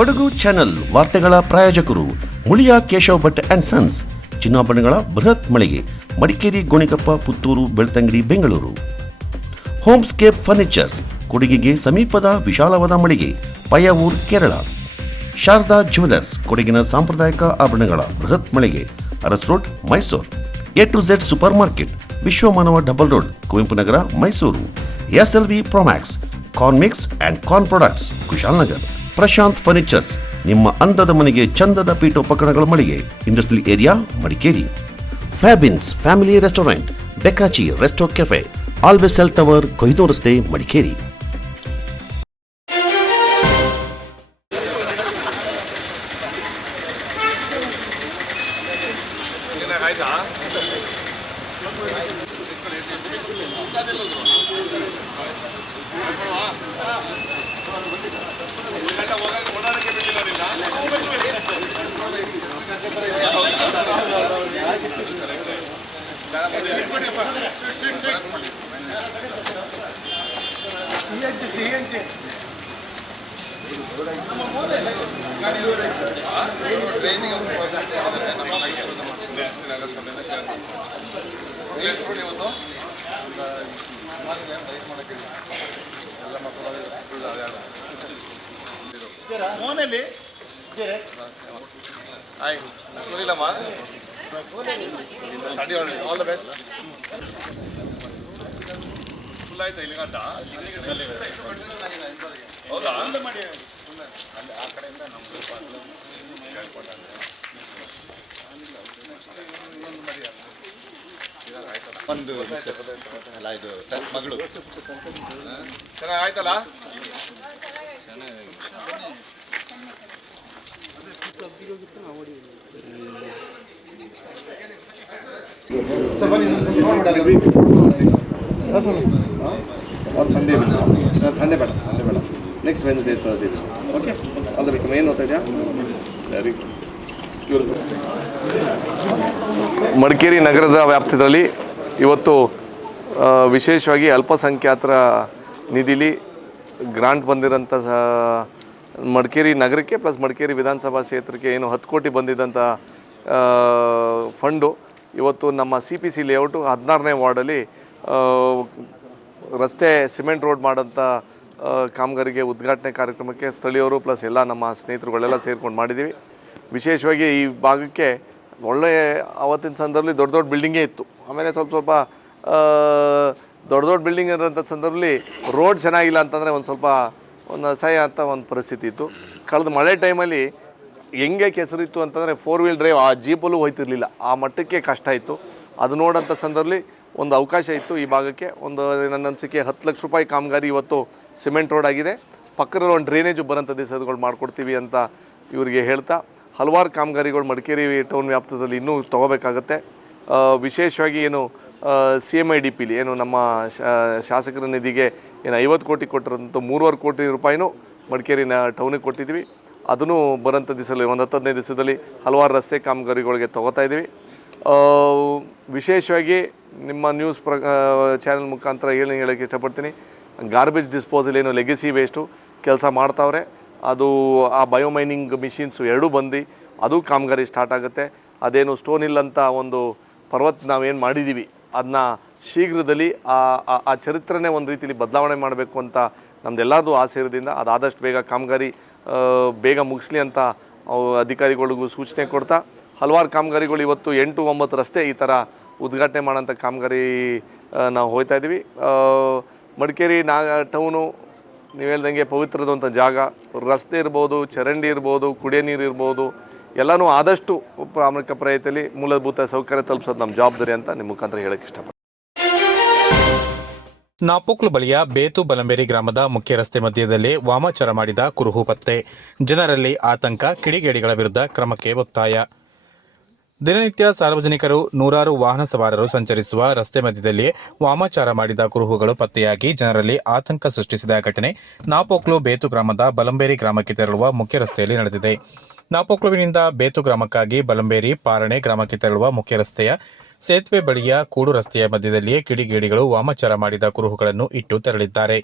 Kodagu channel ವಾರ್ತೆಗಳ ಪ್ರಾಯೋಜಕರು Muliya Keshav Bhat and sons, ಚಿನ್ನಾಭರಣಗಳ ಬೃಹತ್ ಮಳಿಗೆ, ಮಡಿಕೇರಿ, ಗೋಣಿಕೊಪ್ಪ, ಪುತ್ತೂರು, ಬೆಳ್ತಂಗಡಿ, ಬೆಂಗಳೂರು. ಹೋಮ್ಸ್ಕೇಪ್ ಫರ್ನಿಚರ್ಸ್, ಕೊಡಗಿಗೆ ಸಮೀಪದ ವಿಶಾಲವಾದ ಮಳಿಗೆ, ಪಯ್ಯಾವೂರ್, ಕೇರಳ. ಶಾರದಾ ಜ್ಯುವೆಲರ್ಸ್, ಕೊಡಗಿನ ಸಾಂಪ್ರದಾಯಿಕ ಆಭರಣಗಳ ಬೃಹತ್ ಮಳಿಗೆ, Aras road, Mysuru. A to Z super market, Vishwamanava double road, Kuvempu Nagara, Mysuru. SLV Promax, corn mix and corn products, Kushalnagar. Prashanth furnitures, ನಿಮ್ಮ ಅಂದದ ಮನೆಗೆ ಚಂದದ ಪೀಠೋಪಕರಣಗಳ ಮಳಿಗೆ, industrial area, Madikeri. Fabins family restaurant, ಬೆಕಾಚಿ resto cafe, always cell tower, Koinur ರಸ್ತೆ, Madikeri. All the best. Full ಆಯ್ತಾ ಇಲ್ಲಿ ಗಂಟ? ಹೌದಾ? ಆ ಕಡೆಯಿಂದ ಒಂದು ಅಲ್ಲ, ಇದು ಮಗಳು ಚೆನ್ನಾಗಿ ಆಯ್ತಲ್ಲ? और संडे ಬೇಡ next Wednesday Thursday. Okay, all the best. ಏನು ಓದ್ತಾ ಇದೆಯಾ? Very good. ಮಡಿಕೇರಿ ನಗರದ ವ್ಯಾಪ್ತಿಯಲ್ಲಿ ಇವತ್ತು ವಿಶೇಷವಾಗಿ ಅಲ್ಪಸಂಖ್ಯಾತರ ನಿಧಿಲಿ ಗ್ರಾಂಟ್ ಬಂದಿರೋಂಥ ಮಡಿಕೇರಿ ನಗರಕ್ಕೆ ಪ್ಲಸ್ ಮಡಿಕೇರಿ ವಿಧಾನಸಭಾ ಕ್ಷೇತ್ರಕ್ಕೆ ಏನು 10 ಕೋಟಿ ಬಂದಿದ್ದಂಥ ಫಂಡು ಇವತ್ತು ನಮ್ಮ CPC ಲೇಔಟು 16ನೇ ವಾರ್ಡಲ್ಲಿ ರಸ್ತೆ ಸಿಮೆಂಟ್ ರೋಡ್ ಮಾಡೋಂಥ ಕಾಮಗಾರಿಗೆ ಉದ್ಘಾಟನೆ ಕಾರ್ಯಕ್ರಮಕ್ಕೆ ಸ್ಥಳೀಯರು ಪ್ಲಸ್ ಎಲ್ಲ ನಮ್ಮ ಸ್ನೇಹಿತರುಗಳೆಲ್ಲ ಸೇರ್ಕೊಂಡು ಮಾಡಿದ್ದೀವಿ. ವಿಶೇಷವಾಗಿ ಈ ಭಾಗಕ್ಕೆ ಒಳ್ಳೆಯ ಅವತ್ತಿನ ಸಂದರ್ಭದಲ್ಲಿ ದೊಡ್ಡ ದೊಡ್ಡ ಬಿಲ್ಡಿಂಗೇ ಇತ್ತು. ಆಮೇಲೆ ಸ್ವಲ್ಪ ದೊಡ್ಡ ಬಿಲ್ಡಿಂಗ್ ಇರೋಂಥ ಸಂದರ್ಭದಲ್ಲಿ ರೋಡ್ ಚೆನ್ನಾಗಿಲ್ಲ ಅಂತಂದರೆ ಒಂದು ಅಸಹ್ಯ ಅಂತ ಒಂದು ಪರಿಸ್ಥಿತಿ ಇತ್ತು. ಕಳೆದ ಮಳೆ ಟೈಮಲ್ಲಿ ಹೆಂಗೆ ಕೆಸರಿತ್ತು ಅಂತಂದರೆ 4 ವೀಲ್ ಡ್ರೈವ್ ಆ ಜೀಪಲ್ಲೂ ಹೋಯ್ತಿರಲಿಲ್ಲ, ಆ ಮಟ್ಟಕ್ಕೆ ಕಷ್ಟ ಇತ್ತು. ಅದು ನೋಡೋಂಥ ಸಂದರ್ಭದಲ್ಲಿ ಒಂದು ಅವಕಾಶ ಇತ್ತು ಈ ಭಾಗಕ್ಕೆ. ನನ್ನ ಅನಿಸಿಕೆ 10 ಲಕ್ಷ ರೂಪಾಯಿ ಕಾಮಗಾರಿ ಇವತ್ತು ಸಿಮೆಂಟ್ ರೋಡ್ ಆಗಿದೆ. ಪಕ್ಕದಲ್ಲಿ ಒಂದು ಡ್ರೈನೇಜು ಬರೋಂಥ ದಿವಸಗಳು ಮಾಡಿಕೊಡ್ತೀವಿ ಅಂತ ಇವರಿಗೆ ಹೇಳ್ತಾ, ಹಲವಾರು ಕಾಮಗಾರಿಗಳು ಮಡಿಕೇರಿ ಟೌನ್ ವ್ಯಾಪ್ತದಲ್ಲಿ ಇನ್ನೂ ತೊಗೋಬೇಕಾಗತ್ತೆ. ವಿಶೇಷವಾಗಿ ಏನು CMIDPಲಿ ಏನು ನಮ್ಮ ಶಾಸಕರ ನಿಧಿಗೆ ಏನು 50 ಕೋಟಿ ಕೊಟ್ಟಿರೋಂಥ 3.5 ಕೋಟಿ ರೂಪಾಯಿನೂ ಮಡಿಕೇರಿನ ಟೌನಿಗೆ ಕೊಟ್ಟಿದ್ದೀವಿ. ಅದನ್ನು ಬರೋಂಥ ದಿವಸದಲ್ಲಿ ಒಂದು 10-15 ದಿವಸದಲ್ಲಿ ಹಲವಾರು ರಸ್ತೆ ಕಾಮಗಾರಿಗಳಿಗೆ ತೊಗೋತಾ ಇದ್ದೀವಿ. ವಿಶೇಷವಾಗಿ ನಿಮ್ಮ ನ್ಯೂಸ್ ಚಾನೆಲ್ ಮುಖಾಂತರ ಹೇಳೋಕ್ಕೆ ಇಷ್ಟಪಡ್ತೀನಿ. ಗಾರ್ಬೇಜ್ ಡಿಸ್ಪೋಸಲ್ ಏನು ಲೆಗಸಿ ವೇಸ್ಟು ಕೆಲಸ ಮಾಡ್ತಾವ್ರೆ, ಅದು ಆ ಬಯೋಮೈನಿಂಗ್ ಮಿಷಿನ್ಸು ಎರಡೂ ಬಂದು ಅದು ಕಾಮಗಾರಿ ಸ್ಟಾರ್ಟ್ ಆಗುತ್ತೆ. ಅದೇನು ಸ್ಟೋನ್ ಹಿಲ್ ಅಂತ ಒಂದು ಪರ್ವತ ನಾವೇನು ಮಾಡಿದ್ದೀವಿ ಅದನ್ನ ಶೀಘ್ರದಲ್ಲಿ ಆ ಚರಿತ್ರೆನೇ ಒಂದು ರೀತಿಯಲ್ಲಿ ಬದಲಾವಣೆ ಮಾಡಬೇಕು ಅಂತ ನಮ್ಮದೆಲ್ಲರದು ಆಸೆ ಇರೋದ್ರಿಂದ ಅದಾದಷ್ಟು ಬೇಗ ಕಾಮಗಾರಿ ಬೇಗ ಮುಗಿಸ್ಲಿ ಅಂತ ಅಧಿಕಾರಿಗಳಿಗೂ ಸೂಚನೆ ಕೊಡ್ತಾ, ಹಲವಾರು ಕಾಮಗಾರಿಗಳು ಇವತ್ತು 8-9 ರಸ್ತೆ ಈ ಥರ ಉದ್ಘಾಟನೆ ಮಾಡೋಂಥ ಕಾಮಗಾರಿ ನಾವು ಹೋಗ್ತಾ ಇದ್ದೀವಿ. ಮಡಿಕೇರಿ ಟೌನು ನೀವು ಹೇಳ್ದಂಗೆ ಪವಿತ್ರದಂಥ ಜಾಗ. ರಸ್ತೆ ಇರ್ಬೋದು, ಚರಂಡಿ ಇರ್ಬೋದು, ಕುಡಿಯೋ ನೀರು ಇರ್ಬೋದು, ಎಲ್ಲನೂ ಆದಷ್ಟು ಪ್ರಾಮಾಣಿಕ ಪ್ರಯತ್ನದಲ್ಲಿ ಮೂಲಭೂತ ಸೌಕರ್ಯ ತಲುಪಿಸೋದು ನಮ್ಮ ಜವಾಬ್ದಾರಿ ಅಂತ ನಿಮ್ಮ ಮುಖಾಂತರ ಹೇಳಕ್ಕೆ ಇಷ್ಟಪಡ್ತೀನಿ. ನಾಪೋಕ್ಲು ಬಳಿಯ ಬೇತು ಬಲಂಬೇರಿ ಗ್ರಾಮದ ಮುಖ್ಯ ರಸ್ತೆ ಮಧ್ಯದಲ್ಲಿ ವಾಮಾಚಾರ ಮಾಡಿದ ಕುರುಹು ಪತ್ತೆ. ಜನರಲ್ಲಿ ಆತಂಕ, ಕಿಡಿಗೇಡಿಗಳ ವಿರುದ್ಧ ಕ್ರಮಕ್ಕೆ ಒತ್ತಾಯ. ದಿನನಿತ್ಯ ಸಾರ್ವಜನಿಕರು ನೂರಾರು ವಾಹನ ಸವಾರರು ಸಂಚರಿಸುವ ರಸ್ತೆ ಮಧ್ಯದಲ್ಲಿ ವಾಮಾಚಾರ ಮಾಡಿದ ಕುರುಹುಗಳು ಪತ್ತೆಯಾಗಿ ಜನರಲ್ಲಿ ಆತಂಕ ಸೃಷ್ಟಿಸಿದ ಘಟನೆ ನಾಪೋಕ್ಲು ಬೇತು ಗ್ರಾಮದ ಬಲಂಬೇರಿ ಗ್ರಾಮಕ್ಕೆ ತೆರಳುವ ಮುಖ್ಯ ರಸ್ತೆಯಲ್ಲಿ ನಡೆದಿದೆ. ನಾಪೋಕ್ಲುವಿನಿಂದ ಬೇತು ಗ್ರಾಮಕ್ಕಾಗಿ ಬಲಂಬೇರಿ ಪಾರಣೆ ಗ್ರಾಮಕ್ಕೆ ತೆರಳುವ ಮುಖ್ಯ ರಸ್ತೆಯ ಸೇತುವೆ ಬಳಿಯ ಕೂಡು ರಸ್ತೆಯ ಮಧ್ಯದಲ್ಲಿಯೇ ಕಿಡಿಗೇಡಿಗಳು ವಾಮಾಚಾರ ಮಾಡಿದ ಕುರುಹುಗಳನ್ನು ಇಟ್ಟು ತೆರಳಿದ್ದಾರೆ.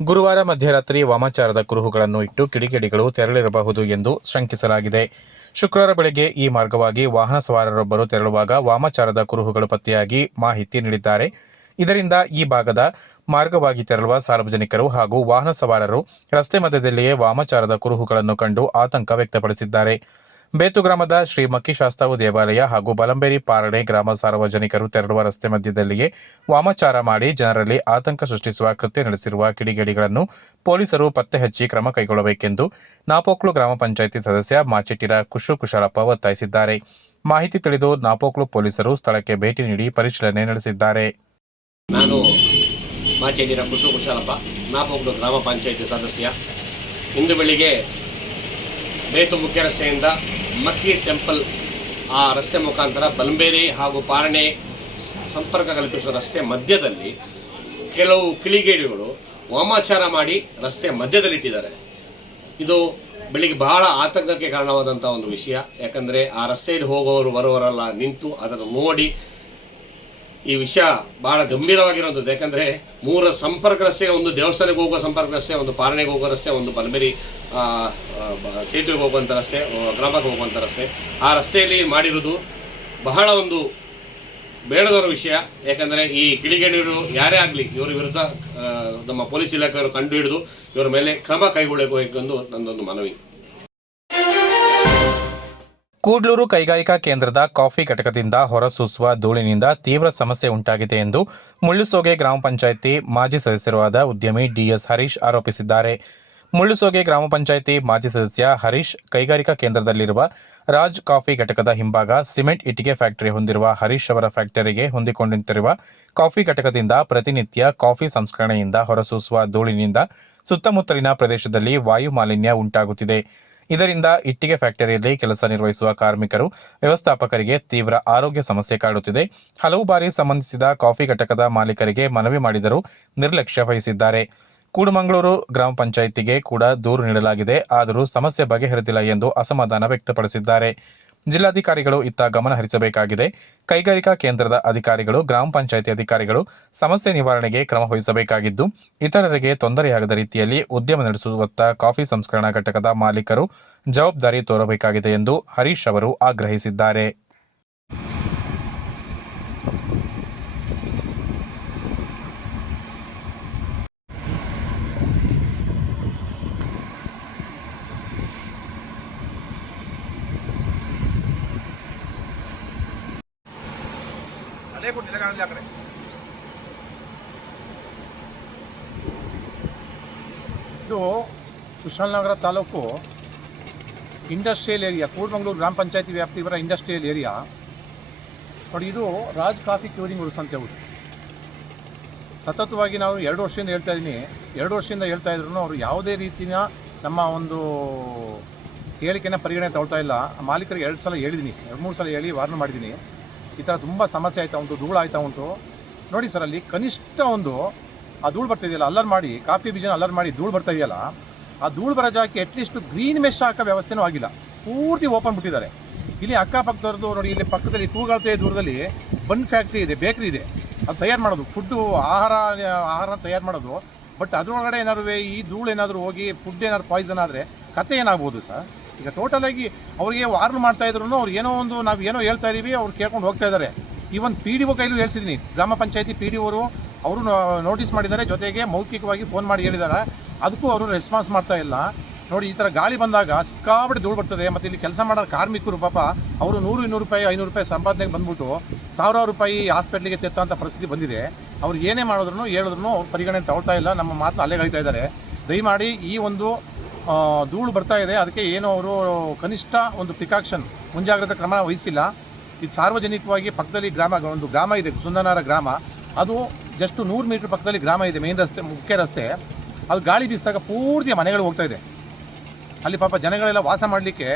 ಗುರುವಾರ ಮಧ್ಯರಾತ್ರಿ ವಾಮಾಚಾರದ ಕುರುಹುಗಳನ್ನು ಇಟ್ಟು ಕಿಡಿಗೇಡಿಗಳು ತೆರಳಿರಬಹುದು ಎಂದು ಶಂಕಿಸಲಾಗಿದೆ. ಶುಕ್ರವಾರ ಬೆಳಗ್ಗೆ ಈ ಮಾರ್ಗವಾಗಿ ವಾಹನ ಸವಾರರೊಬ್ಬರು ತೆರಳುವಾಗ ವಾಮಾಚಾರದ ಕುರುಹುಗಳು ಪತ್ತೆಯಾಗಿ ಮಾಹಿತಿ ನೀಡಿದ್ದಾರೆ. ಇದರಿಂದ ಈ ಭಾಗದ ಮಾರ್ಗವಾಗಿ ತೆರಳುವ ಸಾರ್ವಜನಿಕರು ಹಾಗೂ ವಾಹನ ಸವಾರರು ರಸ್ತೆ ಮಧ್ಯದಲ್ಲಿಯೇ ವಾಮಾಚಾರದ ಕುರುಹುಗಳನ್ನು ಕಂಡು ಆತಂಕ ವ್ಯಕ್ತಪಡಿಸಿದ್ದಾರೆ. ಬೇತು ಗ್ರಾಮದ ಶ್ರೀ ಮಕ್ಕಿಶಾಸ್ತಾವು ದೇವಾಲಯ ಹಾಗೂ ಬಲಂಬೇರಿ ಪಾರಣೆ ಗ್ರಾಮ ಸಾರ್ವಜನಿಕರು ತೆರಳುವ ರಸ್ತೆ ಮಧ್ಯದಲ್ಲಿಯೇ ವಾಮಾಚಾರ ಮಾಡಿ ಜನರಲ್ಲಿ ಆತಂಕ ಸೃಷ್ಟಿಸುವ ಕೃತ್ಯ ನಡೆಸಿರುವ ಕಿಡಿಗೇಡಿಗಳನ್ನು ಪೊಲೀಸರು ಪತ್ತೆ ಹಚ್ಚಿ ಕ್ರಮ ಕೈಗೊಳ್ಳಬೇಕೆಂದು ನಾಪೋಕ್ಲು ಗ್ರಾಮ ಪಂಚಾಯಿತಿ ಸದಸ್ಯ ಮಾಚಿಟ್ಟಿರ ಕುಶಾಲಪ್ಪ ಒತ್ತಾಯಿಸಿದ್ದಾರೆ. ಮಾಹಿತಿ ತಿಳಿದು ನಾಪೋಕ್ಲು ಪೊಲೀಸರು ಸ್ಥಳಕ್ಕೆ ಭೇಟಿ ನೀಡಿ ಪರಿಶೀಲನೆ ನಡೆಸಿದ್ದಾರೆ. ನಾನು ಮಾಚೇಟಿರ ಕುಶಾಲಪ್ಪ, ನಾಪೋಕ್ಲು ಗ್ರಾಮ ಪಂಚಾಯಿತಿ ಸದಸ್ಯ. ಇಂದು ಬೆಳಿಗ್ಗೆ ಬೇತು ಮುಖ್ಯ ರಸ್ತೆಯಿಂದ ಮಕ್ಕಿ ಟೆಂಪಲ್ ಆ ರಸ್ತೆ ಮುಖಾಂತರ ಬಲಂಬೇರಿ ಹಾಗೂ ಪಾರಣೆ ಸಂಪರ್ಕ ಕಲ್ಪಿಸುವ ರಸ್ತೆ ಮಧ್ಯದಲ್ಲಿ ಕೆಲವು ಕಿಡಿಗೇಡಿಗಳು ವಾಮಾಚಾರ ಮಾಡಿ ರಸ್ತೆ ಮಧ್ಯದಲ್ಲಿಟ್ಟಿದ್ದಾರೆ. ಇದು ಬೆಳಿಗ್ಗೆ ಬಹಳ ಆತಂಕಕ್ಕೆ ಕಾರಣವಾದಂಥ ಒಂದು ವಿಷಯ. ಯಾಕಂದರೆ ಆ ರಸ್ತೆಯಲ್ಲಿ ಹೋಗೋರು ಬರುವವರೆಲ್ಲ ನಿಂತು ಅದನ್ನು ನೋಡಿ ಈ ವಿಷಯ ಬಹಳ ಗಂಭೀರವಾಗಿರುವಂಥದ್ದು. ಯಾಕಂದರೆ ಮೂರ ಸಂಪರ್ಕ ರಸ್ತೆ, ಒಂದು ದೇವಸ್ಥಾನಕ್ಕೆ ಹೋಗುವ ಸಂಪರ್ಕ ರಸ್ತೆ, ಒಂದು ಪಾರಣೆಗೆ ಹೋಗುವ ರಸ್ತೆ, ಒಂದು ಬಲಂಬೇರಿ ಸೇತುವೆಗೆ ಹೋಗುವಂಥ ರಸ್ತೆ, ಗ್ರಾಮಕ್ಕೆ ಹೋಗುವಂಥ ರಸ್ತೆ. ಆ ರಸ್ತೆಯಲ್ಲಿ ಮಾಡಿರೋದು ಬಹಳ ಒಂದು ಬೇಡದವರ ವಿಷಯ. ಯಾಕಂದರೆ ಈ ಕಿಡಿಗೇಡಿಗಳು ಯಾರೇ ಆಗಲಿ ಇವರ ವಿರುದ್ಧ ನಮ್ಮ ಪೊಲೀಸ್ ಇಲಾಖೆಯವರು ಕಂಡು ಹಿಡಿದು ಇವರ ಮೇಲೆ ಕ್ರಮ ಕೈಗೊಳ್ಳಬೇಕೆಂದು ನನ್ನದೊಂದು ಮನವಿ. ಕೂಡ್ಲೂರು ಕೈಗಾರಿಕಾ ಕೇಂದ್ರದ ಕಾಫಿ ಘಟಕದಿಂದ ಹೊರಸೂಸುವ ಧೂಳಿನಿಂದ ತೀವ್ರ ಸಮಸ್ಯೆ ಉಂಟಾಗಿದೆ ಎಂದು ಮುಳ್ಳುಸೋಗೆ ಗ್ರಾಮ ಪಂಚಾಯಿತಿ ಮಾಜಿ ಸದಸ್ಯರೂ ಆದ ಉದ್ಯಮಿ ಡಿಎಸ್ ಹರೀಶ್ ಆರೋಪಿಸಿದ್ದಾರೆ. ಮುಳ್ಳುಸೋಗೆ ಗ್ರಾಮ ಪಂಚಾಯಿತಿ ಮಾಜಿ ಸದಸ್ಯ ಹರೀಶ್ ಕೈಗಾರಿಕಾ ಕೇಂದ್ರದಲ್ಲಿರುವ ರಾಜ್ ಕಾಫಿ ಘಟಕದ ಹಿಂಭಾಗ ಸಿಮೆಂಟ್ ಇಟ್ಟಿಗೆ ಫ್ಯಾಕ್ಟರಿ ಹೊಂದಿರುವ ಹರೀಶ್ ಅವರ ಫ್ಯಾಕ್ಟರಿಗೆ ಹೊಂದಿಕೊಂಡಿರುವ ಕಾಫಿ ಘಟಕದಿಂದ ಪ್ರತಿನಿತ್ಯ ಕಾಫಿ ಸಂಸ್ಕರಣೆಯಿಂದ ಹೊರಸೂಸುವ ಧೂಳಿನಿಂದ ಸುತ್ತಮುತ್ತಲಿನ ಪ್ರದೇಶದಲ್ಲಿ ವಾಯು ಮಾಲಿನ್ಯ ಉಂಟಾಗುತ್ತಿದೆ. ಇದರಿಂದ ಇಟ್ಟಿಗೆ ಫ್ಯಾಕ್ಟರಿಯಲ್ಲಿ ಕೆಲಸ ನಿರ್ವಹಿಸುವ ಕಾರ್ಮಿಕರು, ವ್ಯವಸ್ಥಾಪಕರಿಗೆ ತೀವ್ರ ಆರೋಗ್ಯ ಸಮಸ್ಯೆ ಕಾಡುತ್ತಿದೆ. ಹಲವು ಬಾರಿ ಸಂಬಂಧಿಸಿದ ಕಾಫಿ ಘಟಕದ ಮಾಲೀಕರಿಗೆ ಮನವಿ ಮಾಡಿದರೂ ನಿರ್ಲಕ್ಷ್ಯ ವಹಿಸಿದ್ದಾರೆ. ಕೂಡುಮಂಗಳೂರು ಗ್ರಾಮ ಪಂಚಾಯಿತಿಗೆ ಕೂಡ ದೂರು ನೀಡಲಾಗಿದೆ, ಆದರೂ ಸಮಸ್ಯೆ ಬಗೆಹರಿದಿಲ್ಲ ಎಂದು ಅಸಮಾಧಾನ ವ್ಯಕ್ತಪಡಿಸಿದ್ದಾರೆ. ಜಿಲ್ಲಾಧಿಕಾರಿಗಳು ಇತ್ತ ಗಮನ ಹರಿಸಬೇಕಾಗಿದೆ. ಕೈಗಾರಿಕಾ ಕೇಂದ್ರದ ಅಧಿಕಾರಿಗಳು, ಗ್ರಾಮ ಪಂಚಾಯಿತಿ ಅಧಿಕಾರಿಗಳು ಸಮಸ್ಯೆ ನಿವಾರಣೆಗೆ ಕ್ರಮ ವಹಿಸಬೇಕಾಗಿದ್ದು, ಇತರರಿಗೆ ತೊಂದರೆಯಾಗದ ರೀತಿಯಲ್ಲಿ ಉದ್ಯಮ ನಡೆಸುವತ್ತ ಕಾಫಿ ಸಂಸ್ಕರಣಾ ಘಟಕದ ಮಾಲೀಕರು ಜವಾಬ್ದಾರಿ ತೋರಬೇಕಾಗಿದೆ ಎಂದು ಹರೀಶ್ ಅವರು ಆಗ್ರಹಿಸಿದ್ದಾರೆ. ಇದು ಕುಶಾಲನಗರ ತಾಲೂಕು ಇಂಡಸ್ಟ್ರಿಯಲ್ ಏರಿಯಾ, ಕೂಡ್ಮಂಗ್ಳೂರು ಗ್ರಾಮ ಪಂಚಾಯತಿ ವ್ಯಾಪ್ತಿ ಬರೋ ಇಂಡಸ್ಟ್ರಿಯಲ್ ಏರಿಯಾ ನೋಡಿ. ಇದು ರಾಜ್ ಕಾಫಿ ಕ್ಯೂರಿಂಗ್ ವರ್ಕ್ಸ್ ಅಂತ ಹೇಳಿ ಸತತವಾಗಿ ನಾವು 2 ವರ್ಷದಿಂದ ಹೇಳ್ತಾ ಇದ್ದೀನಿ. 2 ವರ್ಷದಿಂದ ಹೇಳ್ತಾ ಇದ್ರು ಅವರು ಯಾವುದೇ ರೀತಿಯ ನಮ್ಮ ಒಂದು ಹೇಳಿಕೆನ ಪರಿಗಣನೆ ತಗೊಳ್ತಾ ಇಲ್ಲ. ಮಾಲೀಕರಿಗೆ 2 ಸಲ ಹೇಳಿದ್ದೀನಿ, 2-3 ಸಲ ಹೇಳಿ ವಾರ್ನ್ ಮಾಡಿದ್ದೀನಿ. ಈ ಥರ ತುಂಬ ಸಮಸ್ಯೆ ಆಯ್ತಾ ಉಂಟು, ಧೂಳು ಆಯ್ತಾ ಉಂಟು. ನೋಡಿ ಸರ್, ಅಲ್ಲಿ ಕನಿಷ್ಠ ಒಂದು ಆ ಧೂಳು ಬರ್ತಾಯಿದೆಯಲ್ಲ, ಅಲ್ಲರ್ ಮಾಡಿ ಕಾಫಿ ಬೀಜನ ಅಲ್ಲರ್ ಮಾಡಿ ಧೂಳು ಬರ್ತಾ ಇದೆಯಲ್ಲ, ಆ ಧೂಳು ಬರೋ ಜಾಗಕ್ಕೆ ಅಟ್ಲೀಸ್ಟ್ ಗ್ರೀನ್ ಮೆಶ್ ಹಾಕೋ ವ್ಯವಸ್ಥೆನೂ ಆಗಿಲ್ಲ. ಪೂರ್ತಿ ಓಪನ್ ಬಿಟ್ಟಿದ್ದಾರೆ. ಇಲ್ಲಿ ಅಕ್ಕಪಕ್ಕದವ್ರದ್ದು ನೋಡಿ, ಇಲ್ಲಿ ಪಕ್ಕದಲ್ಲಿ ತೂಗಾಲ್ತೆ ದೂರದಲ್ಲಿ ಬನ್ ಫ್ಯಾಕ್ಟ್ರಿ ಇದೆ, ಬೇಕ್ರಿ ಇದೆ. ಅದು ತಯಾರು ಮಾಡೋದು, ಫುಡ್ಡು ಆಹಾರ ತಯಾರು ಮಾಡೋದು. ಬಟ್ ಅದರೊಳಗಡೆ ಏನಾದ್ರು ಈ ಧೂಳು ಏನಾದರೂ ಹೋಗಿ ಫುಡ್ ಏನಾದ್ರು ಪಾಯ್ಸನ್ ಆದರೆ ಕತೆ ಏನಾಗ್ಬೋದು ಸರ್? ಈಗ ಟೋಟಲಾಗಿ ಅವರಿಗೆ ವಾರ್ನ್ ಮಾಡ್ತಾಯಿದ್ರು, ಅವ್ರು ಏನೋ ಒಂದು ನಾವು ಏನೋ ಹೇಳ್ತಾ ಇದ್ದೀವಿ, ಅವ್ರು ಕೇಳ್ಕೊಂಡು ಹೋಗ್ತಾ ಇದ್ದಾರೆ. ಈವನ್ PDO ಕೈಲೂ ಹೇಳ್ಸಿದ್ದೀನಿ, ಗ್ರಾಮ ಪಂಚಾಯತಿ PDO ಅವರು ನೋಟಿಸ್ ಮಾಡಿದ್ದಾರೆ, ಜೊತೆಗೆ ಮೌಖಿಕವಾಗಿ ಫೋನ್ ಮಾಡಿ ಹೇಳಿದ್ದಾರೆ. ಅದಕ್ಕೂ ಅವರು ರೆಸ್ಪಾನ್ಸ್ ಮಾಡ್ತಾ ಇಲ್ಲ. ನೋಡಿ, ಈ ಥರ ಗಾಳಿ ಬಂದಾಗ ಸಿಕ್ಕಾಬಿಟ್ಟು ಧೂಳು ಬರ್ತದೆ. ಮತ್ತು ಇಲ್ಲಿ ಕೆಲಸ ಮಾಡೋ ಕಾರ್ಮಿಕರು ಪಾಪ ಅವರು 100-200 ರೂಪಾಯಿ 500 ರೂಪಾಯಿ ಸಂಪಾದನೆಗೆ ಬಂದ್ಬಿಟ್ಟು ಸಾವಿರಾರು ರೂಪಾಯಿ ಹಾಸ್ಪಿಟ್ಲಿಗೆ ತೆತ್ತಂಥ ಪರಿಸ್ಥಿತಿ ಬಂದಿದೆ. ಅವ್ರು ಏನೇ ಹೇಳಿದ್ರು ಅವ್ರು ಪರಿಗಣನೆ ತಗೊಳ್ತಾ ಇಲ್ಲ, ನಮ್ಮ ಮಾತನ್ನ ಅಲೆಗೈತಾ ಇದ್ದಾರೆ. ದಯಮಾಡಿ ಈ ಒಂದು ಧೂಳು ಬರ್ತಾ ಇದೆ, ಅದಕ್ಕೆ ಏನೋ ಅವರು ಕನಿಷ್ಠ ಒಂದು ಪ್ರಿಕಾಕ್ಷನ್ ಮುಂಜಾಗ್ರತಾ ಕ್ರಮ ವಹಿಸಿಲ್ಲ. ಇದು ಸಾರ್ವಜನಿಕವಾಗಿ ಪಕ್ಕದಲ್ಲಿ ಒಂದು ಗ್ರಾಮ ಇದೆ, ಸುಂದರನಗರ ಗ್ರಾಮ. ಅದು ಜಸ್ಟ್ 100 ಮೀಟ್ರ್ ಪಕ್ಕದಲ್ಲಿ ಗ್ರಾಮ ಇದೆ, ಮೇನ್ ರಸ್ತೆ, ಮುಖ್ಯ ರಸ್ತೆ. ಅದು ಗಾಳಿ ಬೀಸಿದಾಗ ಪೂರ್ತಿ ಮನೆಗಳು ಹೋಗ್ತಾ ಇದೆ. ಅಲ್ಲಿ ಪಾಪ ಜನಗಳೆಲ್ಲ ವಾಸ ಮಾಡಲಿಕ್ಕೆ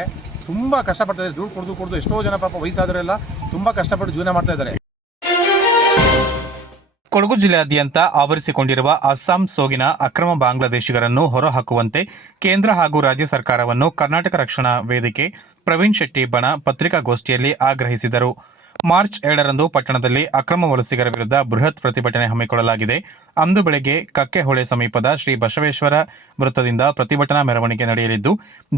ತುಂಬ ಕಷ್ಟಪಡ್ತಾ ಇದ್ದಾರೆ. ಧೂಳು ಕುಡಿದು ಎಷ್ಟೋ ಜನ ಪಾಪ ವಯಸ್ಸಾದವರೆಲ್ಲ ತುಂಬ ಕಷ್ಟಪಟ್ಟು ಜೀವನ ಮಾಡ್ತಾ ಇದ್ದಾರೆ. ಕೊಡಗು ಜಿಲ್ಲೆಯಾದ್ಯಂತ ಆವರಿಸಿಕೊಂಡಿರುವ ಅಸ್ಸಾಂ ಸೋಗಿನ ಅಕ್ರಮ ಬಾಂಗ್ಲಾದೇಶಿಗರನ್ನು ಹೊರಹಾಕುವಂತೆ ಕೇಂದ್ರ ಹಾಗೂ ರಾಜ್ಯ ಸರ್ಕಾರವನ್ನು ಕರ್ನಾಟಕ ರಕ್ಷಣಾ ವೇದಿಕೆ ಪ್ರವೀಣ್ ಶೆಟ್ಟಿ ಬಣ ಪತ್ರಿಕಾಗೋಷ್ಠಿಯಲ್ಲಿ ಆಗ್ರಹಿಸಿದರು. ಮಾರ್ಚ್ 2ರಂದು ಪಟ್ಟಣದಲ್ಲಿ ಅಕ್ರಮ ವಲಸಿಗರ ವಿರುದ್ಧ ಬೃಹತ್ ಪ್ರತಿಭಟನೆ ಹಮ್ಮಿಕೊಳ್ಳಲಾಗಿದೆ. ಅಂದು ಬೆಳಗ್ಗೆ ಕಕ್ಕೆಹೊಳೆ ಸಮೀಪದ ಶ್ರೀ ಬಸವೇಶ್ವರ ವೃತ್ತದಿಂದ ಪ್ರತಿಭಟನಾ ಮೆರವಣಿಗೆ ನಡೆಯಲಿದ್ದು,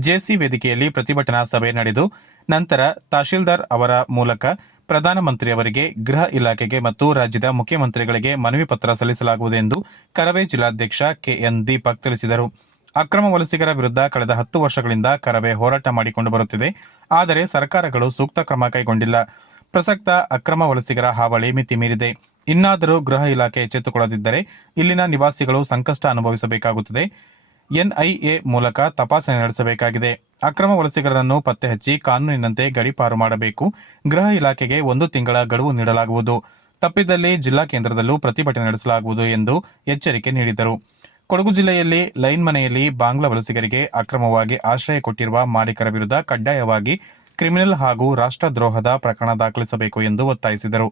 ಜೆಸಿ ವೇದಿಕೆಯಲ್ಲಿ ಪ್ರತಿಭಟನಾ ಸಭೆ ನಡೆದು ನಂತರ ತಹಶೀಲ್ದಾರ್ ಅವರ ಮೂಲಕ ಪ್ರಧಾನಮಂತ್ರಿಯವರಿಗೆ, ಗೃಹ ಇಲಾಖೆಗೆ ಮತ್ತು ರಾಜ್ಯದ ಮುಖ್ಯಮಂತ್ರಿಗಳಿಗೆ ಮನವಿ ಪತ್ರ ಸಲ್ಲಿಸಲಾಗುವುದು ಎಂದು ಕರವೇ ಜಿಲ್ಲಾಧ್ಯಕ್ಷ ಕೆಎನ್ ದೀಪಕ್ ತಿಳಿಸಿದರು. ಅಕ್ರಮ ವಲಸಿಗರ ವಿರುದ್ಧ ಕಳೆದ 10 ವರ್ಷಗಳಿಂದ ಕರವೇ ಹೋರಾಟ ಮಾಡಿಕೊಂಡು ಬರುತ್ತಿದೆ. ಆದರೆ ಸರ್ಕಾರಗಳು ಸೂಕ್ತ ಕ್ರಮ ಕೈಗೊಂಡಿಲ್ಲ. ಪ್ರಸಕ್ತ ಅಕ್ರಮ ವಲಸಿಗರ ಹಾವಳಿ ಮಿತಿ ಮೀರಿದೆ. ಇನ್ನಾದರೂ ಗೃಹ ಇಲಾಖೆ ಎಚ್ಚೆತ್ತುಕೊಳ್ಳದಿದ್ದರೆ ಇಲ್ಲಿನ ನಿವಾಸಿಗಳು ಸಂಕಷ್ಟ ಅನುಭವಿಸಬೇಕಾಗುತ್ತದೆ. ಎನ್ಐಎ ಮೂಲಕ ತಪಾಸಣೆ ನಡೆಸಬೇಕಾಗಿದೆ. ಅಕ್ರಮ ವಲಸಿಗರನ್ನು ಪತ್ತೆ ಹಚ್ಚಿ ಕಾನೂನಿನಂತೆ ಗಡೀಪಾರು ಮಾಡಬೇಕು. ಗೃಹ ಇಲಾಖೆಗೆ 1 ತಿಂಗಳ ಗಡುವು ನೀಡಲಾಗುವುದು. ತಪ್ಪಿದಲ್ಲಿ ಜಿಲ್ಲಾ ಕೇಂದ್ರದಲ್ಲೂ ಪ್ರತಿಭಟನೆ ನಡೆಸಲಾಗುವುದು ಎಂದು ಎಚ್ಚರಿಕೆ ನೀಡಿದರು. ಕೊಡಗು ಜಿಲ್ಲೆಯಲ್ಲಿ ಲೈನ್ ಮನೆಯಲ್ಲಿ ಬಾಂಗ್ಲಾ ವಲಸಿಗರಿಗೆ ಅಕ್ರಮವಾಗಿ ಆಶ್ರಯ ಕೊಟ್ಟಿರುವ ಮಾಲೀಕರ ವಿರುದ್ಧ ಕಡ್ಡಾಯವಾಗಿ ಕ್ರಿಮಿನಲ್ ಹಾಗೂ ರಾಷ್ಟ್ರದ್ರೋಹದ ಪ್ರಕರಣ ದಾಖಲಿಸಬೇಕು ಎಂದು ಒತ್ತಾಯಿಸಿದರು.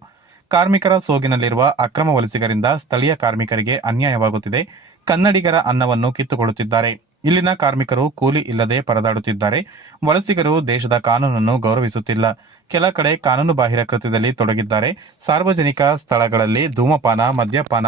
ಕಾರ್ಮಿಕರ ಸೋಗಿನಲ್ಲಿರುವ ಅಕ್ರಮ ವಲಸಿಗರಿಂದ ಸ್ಥಳೀಯ ಕಾರ್ಮಿಕರಿಗೆ ಅನ್ಯಾಯವಾಗುತ್ತಿದೆ. ಕನ್ನಡಿಗರ ಅನ್ನವನ್ನು ಕಿತ್ತುಕೊಳ್ಳುತ್ತಿದ್ದಾರೆ. ಇಲ್ಲಿನ ಕಾರ್ಮಿಕರು ಕೂಲಿ ಇಲ್ಲದೆ ಪರದಾಡುತ್ತಿದ್ದಾರೆ. ವಲಸಿಗರು ದೇಶದ ಕಾನೂನನ್ನು ಗೌರವಿಸುತ್ತಿಲ್ಲ. ಕೆಲ ಕಡೆ ಕಾನೂನುಬಾಹಿರ ಕೃತ್ಯದಲ್ಲಿ ತೊಡಗಿದ್ದಾರೆ. ಸಾರ್ವಜನಿಕ ಸ್ಥಳಗಳಲ್ಲಿ ಧೂಮಪಾನ, ಮದ್ಯಪಾನ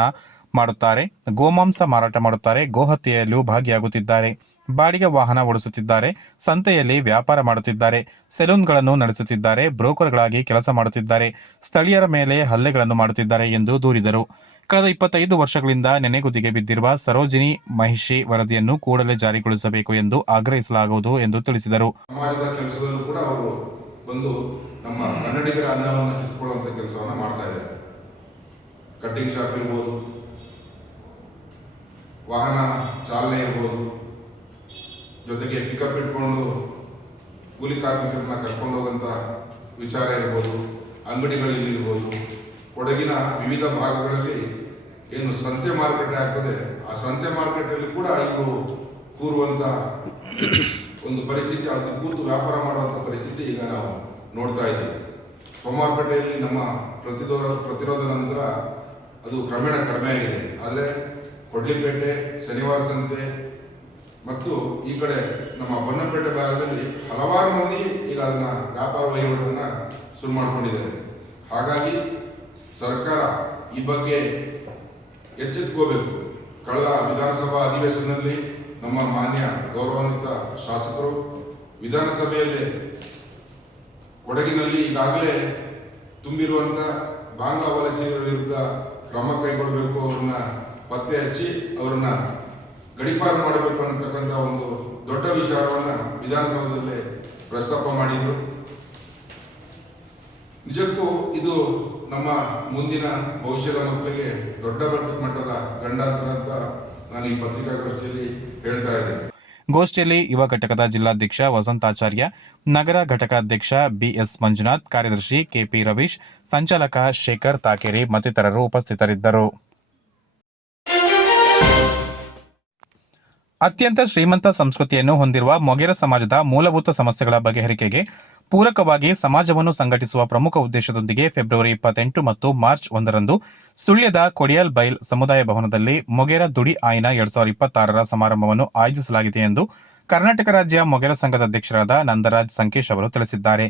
ಮಾಡುತ್ತಾರೆ. ಗೋಮಾಂಸ ಮಾರಾಟ ಮಾಡುತ್ತಾರೆ. ಗೋಹತ್ಯೆಯಲ್ಲೂ ಭಾಗಿಯಾಗುತ್ತಿದ್ದಾರೆ. ಬಾಡಿಗೆ ವಾಹನ ಓಡಿಸುತ್ತಿದ್ದಾರೆ. ಸಂತೆಯಲ್ಲಿ ವ್ಯಾಪಾರ ಮಾಡುತ್ತಿದ್ದಾರೆ. ಸೆಲೂನ್ಗಳನ್ನು ನಡೆಸುತ್ತಿದ್ದಾರೆ. ಬ್ರೋಕರ್ಗಳಾಗಿ ಕೆಲಸ ಮಾಡುತ್ತಿದ್ದಾರೆ. ಸ್ಥಳೀಯರ ಮೇಲೆ ಹಲ್ಲೆಗಳನ್ನು ಮಾಡುತ್ತಿದ್ದಾರೆ ಎಂದು ದೂರಿದರು. ಕಳೆದ 25 ವರ್ಷಗಳಿಂದ ನೆನೆಗುದಿಗೆ ಬಿದ್ದಿರುವ ಸರೋಜಿನಿ ಮಹಿಷಿ ವರದಿಯನ್ನು ಕೂಡಲೇ ಜಾರಿಗೊಳಿಸಬೇಕು ಎಂದು ಆಗ್ರಹಿಸಲಾಗುವುದು ಎಂದು ತಿಳಿಸಿದರು. ಸಮಾಜದ ಕೆಲಸದಲ್ಲೂ ಕೂಡ ಅವರು ಬಂದು ನಮ್ಮ ಕನ್ನಡಿಗರ ಅನ್ನವನ್ನು ಕಿತ್ತುಕೊಳ್ಳುವಂಥ ಕೆಲಸವನ್ನು ಮಾಡ್ತಾ ಇದ್ದಾರೆ. ಕಟ್ಟಿಂಗ್ ಶಾಪ್ ಇರ್ಬೋದು, ವಾಹನ ಚಾಲನೆ ಇರ್ಬೋದು, ಜೊತೆಗೆ ಪಿಕಪ್ ಇಟ್ಕೊಂಡು ಕೂಲಿ ಕಾರ್ಮಿಕರನ್ನ ಕರ್ಕೊಂಡು ಹೋಗುವಂಥ ವಿಚಾರ ಇರ್ಬೋದು, ಅಂಗಡಿಗಳಲ್ಲಿ ಇರ್ಬೋದು, ಕೊಡಗಿನ ವಿವಿಧ ಭಾಗಗಳಲ್ಲಿ ಏನು ಸಂತೆ ಮಾರುಕಟ್ಟೆ ಆಗ್ತದೆ, ಆ ಸಂತೆ ಮಾರುಕಟ್ಟೆಯಲ್ಲಿ ಕೂಡ ಇವರು ಕೂರುವಂಥ ಒಂದು ಪರಿಸ್ಥಿತಿ, ಅದು ಕೂತು ವ್ಯಾಪಾರ ಮಾಡುವಂಥ ಪರಿಸ್ಥಿತಿ ಈಗ ನಾವು ನೋಡ್ತಾ ಇದ್ದೀವಿ. ಸೋಮವಾರಪೇಟೆಯಲ್ಲಿ ನಮ್ಮ ಪ್ರತಿರೋಧ ನಂತರ ಅದು ಕ್ರಮೇಣ ಕಡಿಮೆ ಆಗಿದೆ. ಆದರೆ ಕೊಡ್ಲಿಪೇಟೆ, ಶನಿವಾರ ಸಂತೆ ಮತ್ತು ಈ ಕಡೆ ನಮ್ಮ ಬನ್ನಪೇಟೆ ಭಾಗದಲ್ಲಿ ಹಲವಾರು ಮಂದಿ ಈಗ ಅದನ್ನು ವ್ಯಾಪಾರ ವಹಿವಾಟನ್ನು ಶುರು ಮಾಡಿಕೊಂಡಿದ್ದಾರೆ. ಹಾಗಾಗಿ ಸರ್ಕಾರ ಈ ಬಗ್ಗೆ ಎಚ್ಚೆತ್ತುಕೋಬೇಕು. ಕಳೆದ ವಿಧಾನಸಭಾ ಅಧಿವೇಶನದಲ್ಲಿ ನಮ್ಮ ಮಾನ್ಯ ಗೌರವಾನ್ವಿತ ಶಾಸಕರು ವಿಧಾನಸಭೆಯಲ್ಲಿ ಕೊಡಗಿನಲ್ಲಿ ಈಗಾಗಲೇ ತುಂಬಿರುವಂಥ ಬಾಂಗ್ಲಾ ವಲಸಿಗರ ವಿರುದ್ಧ ಕ್ರಮ ಕೈಗೊಳ್ಳಬೇಕು, ಅವರನ್ನ ಪತ್ತೆ ಹಚ್ಚಿ ಅವರನ್ನ ಗಡೀಪಾರು ಮಾಡಬೇಕು ಅನ್ನತಕ್ಕಂಥ ಒಂದು ದೊಡ್ಡ ವಿಚಾರವನ್ನು ವಿಧಾನಸೌಧದಲ್ಲಿ ಪ್ರಸ್ತಾಪ ಮಾಡಿದರು. ನಿಜಕ್ಕೂ ಇದು ನಮ್ಮ ಮುಂದಿನ ಭವಿಷ್ಯದ ಮಕ್ಕಳಿಗೆ ದೊಡ್ಡ ಮಟ್ಟದ ಗಂಡಾಂತರ ಅಂತ ನಾನು ಈ ಪತ್ರಿಕಾಗೋಷ್ಠಿಯಲ್ಲಿ ಹೇಳ್ತಾ ಇದ್ದೇನೆ. ಗೋಷ್ಠಿಯಲ್ಲಿ ಯುವ ಘಟಕದ ಜಿಲ್ಲಾಧ್ಯಕ್ಷ ವಸಂತಾಚಾರ್ಯ, ನಗರ ಘಟಕಾಧ್ಯಕ್ಷ ಬಿಎಸ್ ಮಂಜುನಾಥ್, ಕಾರ್ಯದರ್ಶಿ ಕೆಪಿ ರವೀಶ್, ಸಂಚಾಲಕ ಶೇಖರ್ ತಾಕೇರಿ ಮತ್ತಿತರರು ಉಪಸ್ಥಿತರಿದ್ದರು. ಅತ್ಯಂತ ಶ್ರೀಮಂತ ಸಂಸ್ಕೃತಿಯನ್ನು ಹೊಂದಿರುವ ಮೊಗೇರ ಸಮಾಜದ ಮೂಲಭೂತ ಸಮಸ್ಯೆಗಳ ಬಗೆಹರಿಕೆಗೆ ಪೂರಕವಾಗಿ ಸಮಾಜವನ್ನು ಸಂಘಟಿಸುವ ಪ್ರಮುಖ ಉದ್ದೇಶದೊಂದಿಗೆ ಫೆಬ್ರವರಿ 28 ಮತ್ತು ಮಾರ್ಚ್ 1ರಂದು ಸುಳ್ಯದ ಕೊಡಿಯಲ್ ಬೈಲ್ ಸಮುದಾಯ ಭವನದಲ್ಲಿ ಮೊಗೇರ ದುಡಿ ಆಯ್ನ 2026ರ ಸಮಾರಂಭವನ್ನು ಆಯೋಜಿಸಲಾಗಿದೆ ಎಂದು ಕರ್ನಾಟಕ ರಾಜ್ಯ ಮೊಗೇರ ಸಂಘದ ಅಧ್ಯಕ್ಷರಾದ ನಂದರಾಜ್ ಸಂಕೇಶ್ ಅವರು ತಿಳಿಸಿದ್ದಾರೆ.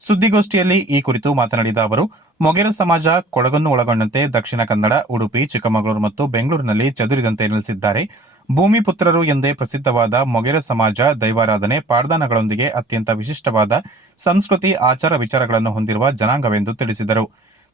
ಸುದ್ದಿಗೋಷ್ಠಿಯಲ್ಲಿ ಈ ಕುರಿತು ಮಾತನಾಡಿದ ಅವರು, ಮೊಗೇರ ಸಮಾಜ ಕೊಡಗನ್ನು ಒಳಗೊಂಡಂತೆ ದಕ್ಷಿಣ ಕನ್ನಡ, ಉಡುಪಿ, ಚಿಕ್ಕಮಗಳೂರು ಮತ್ತು ಬೆಂಗಳೂರಿನಲ್ಲಿ ಚದುರಿದಂತೆ ನೆಲೆಸಿದ್ದಾರೆ. ಭೂಮಿ ಪುತ್ರರು ಎಂದೇ ಪ್ರಸಿದ್ಧವಾದ ಮೊಗೇರ ಸಮಾಜ ದೈವಾರಾಧನೆ, ಪಾಡ್ದಾನಗಳೊಂದಿಗೆ ಅತ್ಯಂತ ವಿಶಿಷ್ಟವಾದ ಸಂಸ್ಕೃತಿ, ಆಚಾರ ವಿಚಾರಗಳನ್ನು ಹೊಂದಿರುವ ಜನಾಂಗವೆಂದು ತಿಳಿಸಿದರು.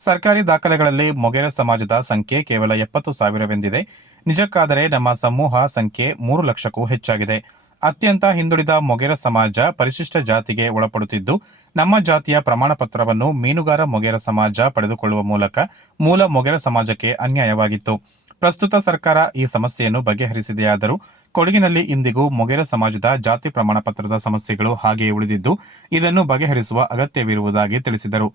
ಸರ್ಕಾರಿ ದಾಖಲೆಗಳಲ್ಲಿ ಮೊಗೇರ ಸಮಾಜದ ಸಂಖ್ಯೆ ಕೇವಲ 70,000 ನಿಜಕ್ಕಾದರೆ ನಮ್ಮ ಸಮೂಹ ಸಂಖ್ಯೆ 3 ಲಕ್ಷಕ್ಕೂ ಹೆಚ್ಚಾಗಿದೆ. ಅತ್ಯಂತ ಹಿಂದುಳಿದ ಮೊಗೇರ ಸಮಾಜ ಪರಿಶಿಷ್ಟ ಜಾತಿಗೆ ಒಳಪಡುತ್ತಿದ್ದು, ನಮ್ಮ ಜಾತಿಯ ಪ್ರಮಾಣ ಪತ್ರವನ್ನು ಮೀನುಗಾರ ಮೊಗೇರ ಸಮಾಜ ಪಡೆದುಕೊಳ್ಳುವ ಮೂಲಕ ಮೂಲ ಮೊಗೇರ ಸಮಾಜಕ್ಕೆ ಅನ್ಯಾಯವಾಗಿತ್ತು. ಪ್ರಸ್ತುತ ಸರ್ಕಾರ ಈ ಸಮಸ್ಯೆಯನ್ನು ಬಗೆಹರಿಸಿದೆಯಾದರೂ ಕೊಡಗಿನಲ್ಲಿ ಇಂದಿಗೂ ಮೊಗೇರ ಸಮಾಜದ ಜಾತಿ ಪ್ರಮಾಣ ಪತ್ರದ ಸಮಸ್ಯೆಗಳು ಹಾಗೆಯೇ ಉಳಿದಿದ್ದು, ಇದನ್ನು ಬಗೆಹರಿಸುವ ಅಗತ್ಯವಿರುವುದಾಗಿ ತಿಳಿಸಿದರು.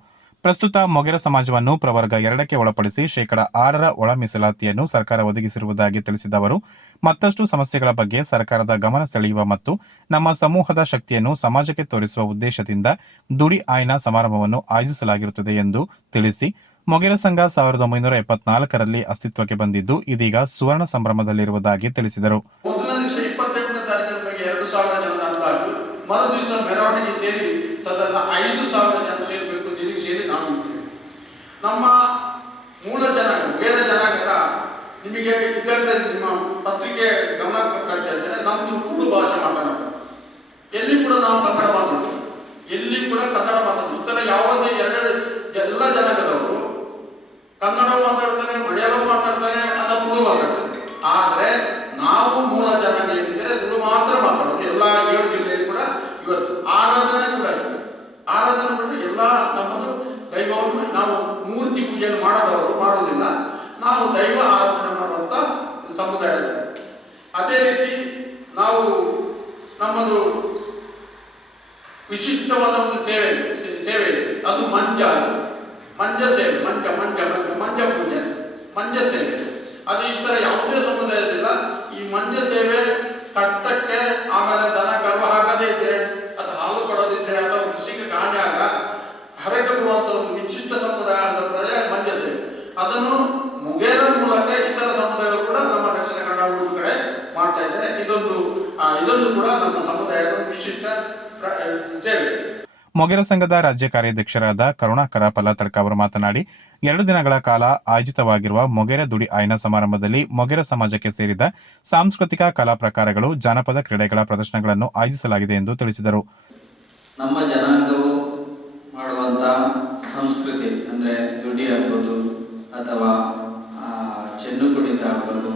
ಪ್ರಸ್ತುತ ಮೊಗೇರ ಸಮಾಜವನ್ನು ಪ್ರವರ್ಗ 2ಕ್ಕೆ ಒಳಪಡಿಸಿ 6% ಒಳ ಮೀಸಲಾತಿಯನ್ನು ಸರ್ಕಾರ ಒದಗಿಸಿರುವುದಾಗಿ ತಿಳಿಸಿದ ಅವರು, ಮತ್ತಷ್ಟು ಸಮಸ್ಯೆಗಳ ಬಗ್ಗೆ ಸರ್ಕಾರದ ಗಮನ ಸೆಳೆಯುವ ಮತ್ತು ನಮ್ಮ ಸಮೂಹದ ಶಕ್ತಿಯನ್ನು ಸಮಾಜಕ್ಕೆ ತೋರಿಸುವ ಉದ್ದೇಶದಿಂದ ದುಡಿ ಆಯ್ನ ಸಮಾರಂಭವನ್ನು ಆಯೋಜಿಸಲಾಗಿರುತ್ತದೆ ಎಂದು ತಿಳಿಸಿ, ಮೊಗೇರ ಸಂಘ 1974ರಲ್ಲಿ ಅಸ್ತಿತ್ವಕ್ಕೆ ಬಂದಿದ್ದು ಇದೀಗ ಸುವರ್ಣ ಸಂಭ್ರಮದಲ್ಲಿರುವುದಾಗಿ ತಿಳಿಸಿದರು. ಮೊದಲನೇ ದಿವಸ 28ನೇ ತಾರೀಕಿನ ಬಗ್ಗೆ 2,000 ಜನದ ಅಂದಾಜು, ಮರುದಿವಸ ಮೆರವಣಿಗೆ ಸೇರಿ ಸದಾ 5,000 ಜನ ಸೇರಬೇಕು ನಿರೀಕ್ಷೆಯಲ್ಲಿ ನಾವು ಇದ್ದೇವೆ. ನಮ್ಮ ಮೂಲ ಜನಾಂಗ ಬೇರೆ ಜನಾಂಗದ ನಿಮಗೆ ಈಗಾಗಲೇ ನಿಮ್ಮ ಪತ್ರಿಕೆ ಗಮನಕ್ಕೆ ತರ್ತಾ ಇದ್ದೇನೆ. ನಮ್ಮದು ಕೂಡು ಭಾಷೆ ಮಾತನಾಡೋದು, ಎಲ್ಲಿ ಕೂಡ ನಾವು ಕನ್ನಡ ಮಾತಾಡೋದು, ಎಲ್ಲಿ ಕೂಡ ಕನ್ನಡ ಮಾತಾಡೋದು. ಇತರ ಯಾವುದೇ ಎಲ್ಲ ಜನಾಂಗದವರು ಕನ್ನಡ ಮಾತಾಡ್ತಾರೆ, ಮಲಯಾಳಂ ಮಾತಾಡ್ತಾರೆ ಅಥವಾ ತುಳು ಮಾತಾಡ್ತಾರೆ. ಆದರೆ ನಾವು ಮೂಲ ಜನಾಂಗ ಏನಿದ್ರೆ ತುಳು ಮಾತ್ರ ಮಾತಾಡೋದು. ಎಲ್ಲ 7 ಜಿಲ್ಲೆಯಲ್ಲಿ ಕೂಡ ಇವತ್ತು ಆರಾಧನೆ ಕೂಡ ಇದೆ. ಆರಾಧನೆ ಮಾಡಿದ್ರೆ ಎಲ್ಲ ನಮ್ಮದು ದೈವವನ್ನು ನಾವು ಮೂರ್ತಿ ಪೂಜೆಯನ್ನು ಮಾಡೋದಿಲ್ಲ. ನಾವು ದೈವ ಆರಾಧನೆ ಮಾಡುವಂಥ ಸಮುದಾಯ. ಅದೇ ರೀತಿ ನಾವು ನಮ್ಮದು ವಿಶಿಷ್ಟವಾದ ಒಂದು ಸೇವೆ ಇದೆ, ಅದು ಮಂಜ ಸೇವೆ, ಮಂಜ ಪೂಜೆ, ಮಂಜ ಸೇವೆ. ಅದು ಇತರ ಯಾವುದೇ ಸಮುದಾಯದಿಲ್ಲ. ಈ ಮಂಜ ಸೇವೆ ಕಷ್ಟಕ್ಕೆ, ಆಮೇಲೆ ದನ ಕರು ಹಾಕದೇ ಇದ್ರೆ ಅಥವಾ ಹಾಲು ಕೊಡೋದಿದ್ರೆ ಅಥವಾ ಕೃಷಿಗೆ ಕಾಣಾಗ ಹರಕೆ ಬರುವಂಥ ಒಂದು ವಿಶಿಷ್ಟ ಸಮುದಾಯ ಮಂಜ ಸೇವೆ. ಅದನ್ನು ಮುಗೇರ ಮೂಲಕ ಇತರ ಸಮುದಾಯಗಳು ಕೂಡ ನಮ್ಮ ದಕ್ಷಿಣ ಕನ್ನಡ ಊರು ಕಡೆ ಮಾಡ್ತಾ ಇದ್ದಾರೆ. ಇದೊಂದು ಕೂಡ ನಮ್ಮ ಸಮುದಾಯದ ವಿಶಿಷ್ಟ ಸೇವೆ. ಮೊಗೇರ ಸಂಘದ ರಾಜ್ಯ ಕಾರ್ಯಾಧ್ಯಕ್ಷರಾದ ಕರುಣಾಕರ ಪಲ್ಲತರ್ಕ ಅವರು ಮಾತನಾಡಿ 2 ದಿನಗಳ ಕಾಲ ಆಯೋಜಿತವಾಗಿರುವ ಮೊಗೇರ ದುಡಿ ಆಯನ ಸಮಾರಂಭದಲ್ಲಿ ಮೊಗೇರ ಸಮಾಜಕ್ಕೆ ಸೇರಿದ ಸಾಂಸ್ಕೃತಿಕ ಕಲಾ ಪ್ರಕಾರಗಳು, ಜಾನಪದ ಕ್ರೀಡೆಗಳ ಪ್ರದರ್ಶನಗಳನ್ನು ಆಯೋಜಿಸಲಾಗಿದೆ ಎಂದು ತಿಳಿಸಿದರು. ನಮ್ಮ ಜನಾಂಗವು ಮಾಡುವಂಥ ಸಂಸ್ಕೃತಿ ಅಂದರೆ ದುಡಿ ಆಗ್ಬೋದು ಅಥವಾ ಚೆನ್ನು ಕುಣಿತ ಆಗ್ಬೋದು,